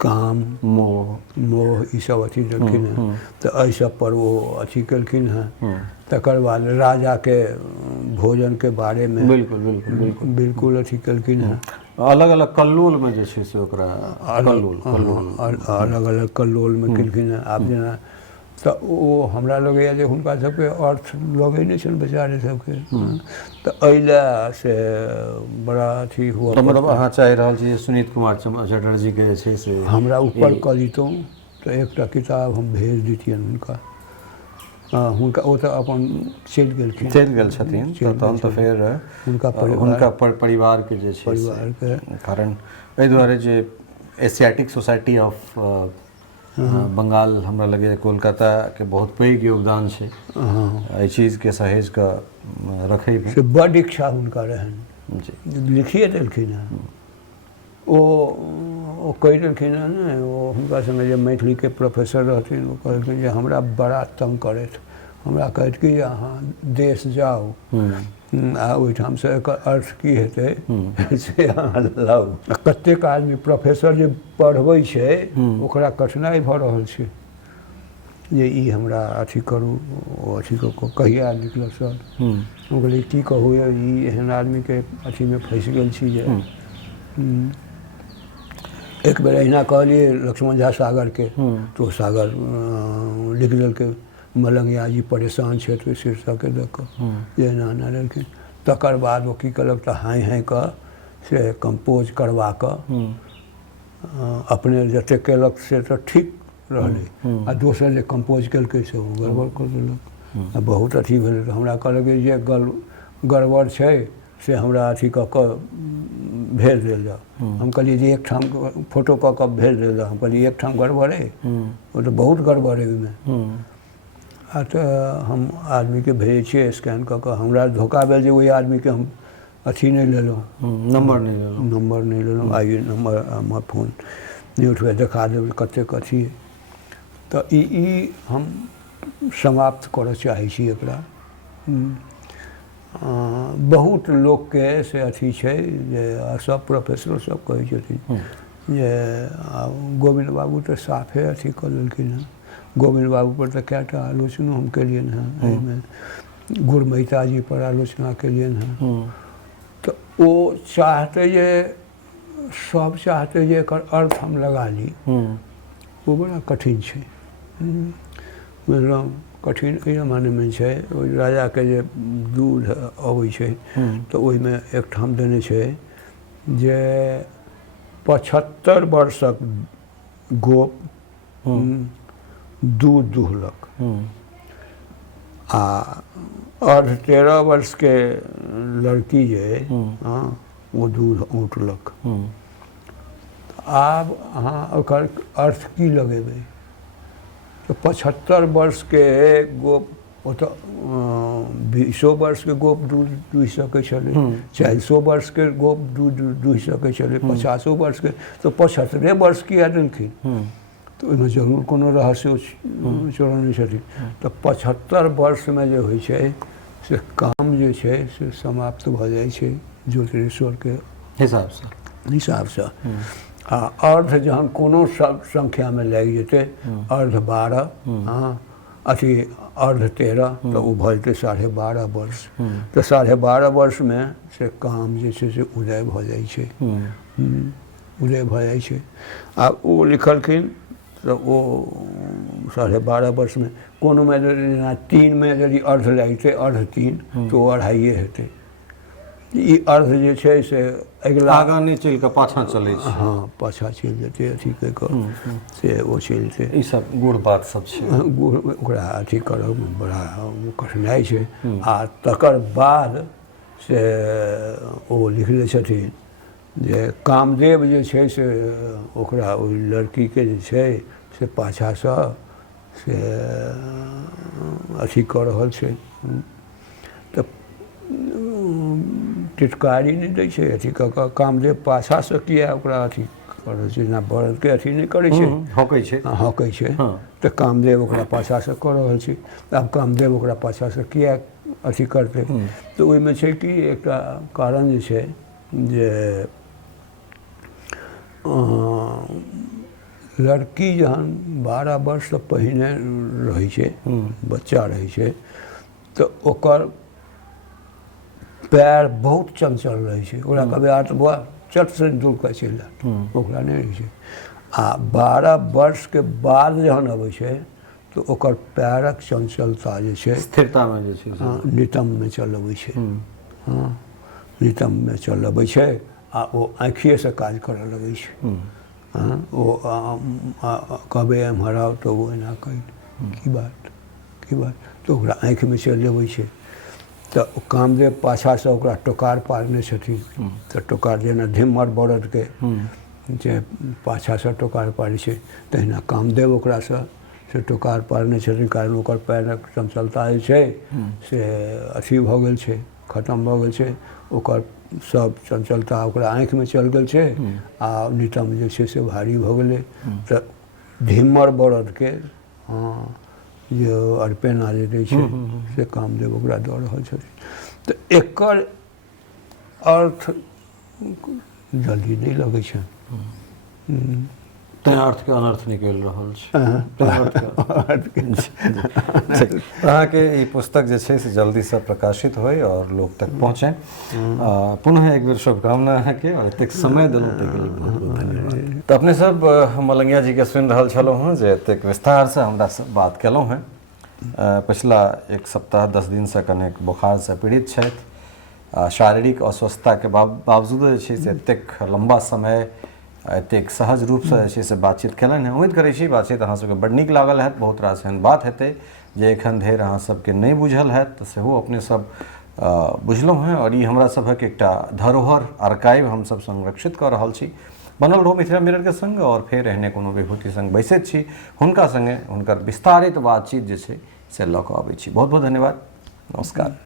काम, मोह, ई सब अथी देलखिन हेँ। तऽ एहि सब पर ओ अथी केलखिन हेँ। तकर बाद राजाके भोजनके बारेमे बिल्कुल अथी केलखिन हेँ। अलग अलग कल्लोल में जे छै से ओकरा कल्लोल अलग अलग कल्लोलमे केलखिन हँ। आब जेना तऽ ओ हमरा लगैए जे हुनका सबके अर्थ लगै नहि छनि बेचारे सबके, तऽ एहि लए से बड़ा अथी हुआ। तो मतलब अहाँ चाहि रहल छी सुनीत कुमार चटर्जी के जे छै से हमरा ऊपर कऽ दितहुँ तऽ एकटा किताब हम भेज दितियनि हुनका। हुनका ओ तऽ अपन चलि गेलखिन, चलि गेल छथिन, तहन तऽ फेर हुनका परिवारके जे छै से कारण एहि दुआरे जे एशियाटिक सोसाइटी ऑफ बंगाल हमरा लगैए कोलकाताके बहुत पैघ योगदान छै एहि चीजके सहेज कऽ रखैमे। से बड्ड इच्छा हुनका रहनि, लिखिए देलखिन हँ। ओ कहि देलखिन हँ ने, ओ हुनका संगे जे मैथिलीके प्रोफेसर रहथिन ओ कहलखिन जे हमरा बड़ा तंग करथि, हमरा कहथि कि अहाँ देश जाउ आ ओहिठाम से एकर अर्थ की हेतै से अहाँ लाउ। कतेक आदमी प्रोफेसर जे पढ़बै छै ओकरा कठिनाइ भऽ रहल छै जे ई हमरा अथी करू, ओ अथी कऽ कहिया निकलब सर। हम कहलिए की कहू, ई एहन आदमीके अथीमे फँसि गेल छी जे एक बेर अहिना कहलिए लक्ष्मण झा सागरके, तो सागर लिख देलकै मलंगिया जी परेशान छथि शीर्षक दऽ कऽ जे एना एना लेलखिन। तकर बाद ओ की केलक तऽ हाइ हाइ कऽ से कंपोज करवा कऽ अपने जतेक केलक से तऽ ठीक रहलै, आ दोसर जे कंपोज केलकै से ओ गड़बड़ कऽ देलक। आ बहुत अथी भेलै तऽ हमरा कहलक जे गड़बड़ छै से हमरा अथी कऽ कऽ भेज देल जाउ। हम कहलिए जे एकठाम फोटो कऽ कऽ भेज देल जाउ। हम कहलिए एकठाम गड़बड़ अइ, ओ तऽ बहुत गड़बड़ अइ ओहिमे। आ तऽ हम आदमीके भेजै छियै स्कैन कऽ कऽ, हमरा धोखा भेल जे ओहि आदमीके हम अथी नहि लेलहुँ, नंबर नहीं लेलहुँ। आइए नंबर हमर फोन नहीं उठबै, देखा देबै कतेक अथी। तऽ ई हम समाप्त करऽ चाहै छी एकरा। बहुत लोकके से अथी छै जे सब प्रोफेसर सब कहै छथिन जे गोविंद बाबू तऽ साफे अथी कऽ लेलखिन हँ। गोविंद बाबू पर तऽ कएटा आलोचना हम केलियनि हँ, एहिमे गुरमैता जी पर आलोचना केलियनि हँ। तऽ ओ चाहते जे सब चाहते जे एकर अर्थ हम लगा ली, वो बड़ा कठिन छै। बुझलहुँ, कठिन एहि मानेमे छै, ओहि राजाके जे दूध अबै छै तऽ ओहिमे एकठाम देने छै जे 75 वर्षक गोप दूध दुहलक आ अर्ध 13 वर्षके लड़की जे वो दूध औंटलक। आब अहाँ ओकर अर्थ की लगेबै? तो 75 वर्षके गोप, ओ तऽ 20 वर्षके गोप दूध दुहि सकै छलै, 40 वर्षके गोप दूध दुहि सकै छलै, 50 वर्षके, तो 75 वर्ष किया देलखिन? तऽ ओहिमे जरूर कोनो रहस्य छोड़ने छथिन। तऽ 75 वर्षमे जे होइ छै से काम जे छै से समाप्त भऽ जाइ छै ज्योतिषेश्वरके हिसाबसँ। आ अर्ध जहन कोनो संख्यामे लागि जेतै, अर्ध 12 अथी अर्ध 13, तऽ ओ भऽ जेतै 12.5 वर्ष। तऽ 12.5 वर्षमे से काम जे छै से उदय भऽ जाइ छै, उदय भऽ जाइ छै। आ ओ लिखलखिन तऽ ओ 12.5 वर्षमे कोनोमे जेना 3 यदि अर्ध लागि जेतै, अर्ध 3, तऽ ओ 2.5 हेतै। ई अर्ध जे छै से अगिला आगाँ नहि चलि कऽ पाछाँ चलै छै। हाँ, पाछाँ चलि जेतै अथी कऽ कऽ से ओ चलि जेतै। ई सब गुड़ बात सब छै, ओकरा अथी करऽमे बड़ा कठिनाइ छै। आ तकर बाद से ओ लिखले छथिन जे कामदेव जे छै से ओकरा ओहि लड़कीके जे छै से पाछासँ से अथी कऽ रहल छै, तऽ टिटकारी नहि दै छै, अथी कऽ कऽ कामदेव पाछासँ किया ओकरा अथी कऽ रहल छै, जेना बरदके अथी नहि करै छै, हँकै छै, तऽ कामदेव ओकरा पाछासँ कऽ रहल छै। आब कामदेव ओकरा पाछासँ किया अथी करतै? तऽ ओहिमे छै कि एकटा कारण जे छै जे लड़की जहन 12 वर्षसँ पहिने रहै छै, बच्चा रहै छै, तऽ ओकर पैर बहुत चंचल रहै छै। ओकरा कहबै आ तऽ बौआ चट से दूर कर चलि जायत ओकरा नहि रहै छै। आ 12 वर्ष के बाद जहन अबै छै तो ओकर पैरक चंचलता जे छै स्थिरता में जे छै से नितम में चल अबै छै। हाँ नितम में चल अबै छै आ ओ आँखिए से काज करऽ लगै छै। हाँ ओ कहबै एम्हर आउ तो वो एना कही की बात तो ओकरा आँखि में चलि अबै छै। तो कामदेव पाछा से ओकरा टोकार पारने छथिन तो टोकार जेना धिम्मर बरद के जे पाछा से टोकार पारै छै तहिना कामदेव ओकरा से टोकार पारने छथिन, कारण ओकर पैरक चंचलता जे छै से अथी भऽ गेल छै, खत्म भऽ गेल छै, ओकर सब चंचलता ओकरा आँखि में चल गेल छै आ नितम जे छै से भारी भऽ गेलै। तऽ धिम्मर बरद के हाँ जे अरपेना जे दै छै से कामदेव ओकरा दऽ रहल छथिन। तऽ एकर अर्थ जल्दी नहीं लगै छै। तैं अर्थ के अनर्थ निकलि रहल छै। अहाँ के ई पुस्तक जे छै से जल्दी से प्रकाशित होय और लोग तक पहुँचे। पुनः एक बेर शुभकामना अहाँ के और एतेक समय देलहुँ ताहिके लेल बहुत बहुत धन्यवाद। तऽ अपने सब मलंगिया जी के सुनि रहल छलहुँ हँ जे एतेक विस्तार से हमरा से बात केलहुँ हैं। पिछला एक सप्ताह 10 दिन से कनेक बोखार से पीड़ित छथि। शारीरिक अस्वस्थता के बावजूद जे छै से एतेक लंबा समय एतेक सहज रूप से जे छै से बातचीत केलनि हैं। उम्मीद करै छी बातचीत अहाँ सबके बड्ड नीक लागल हैत। बहुत रास एहन बात हेतै जे एखन धरि अहाँ सबके नहि बुझल हैत तऽ सेहो अपने सब बुझलहुँ हैं। और ई हमरा सभक एकटा धरोहर आर्काइव हम सब संरक्षित कऽ रहल छी। बनल रहू मिथिला मिरर के संग और फेर एहने कोनो विभूति संग बैसैत छी, हुनका संगे हुनकर विस्तारित बातचीत जे छै से लऽ कऽ अबै छी। बहुत बहुत धन्यवाद, नमस्कार।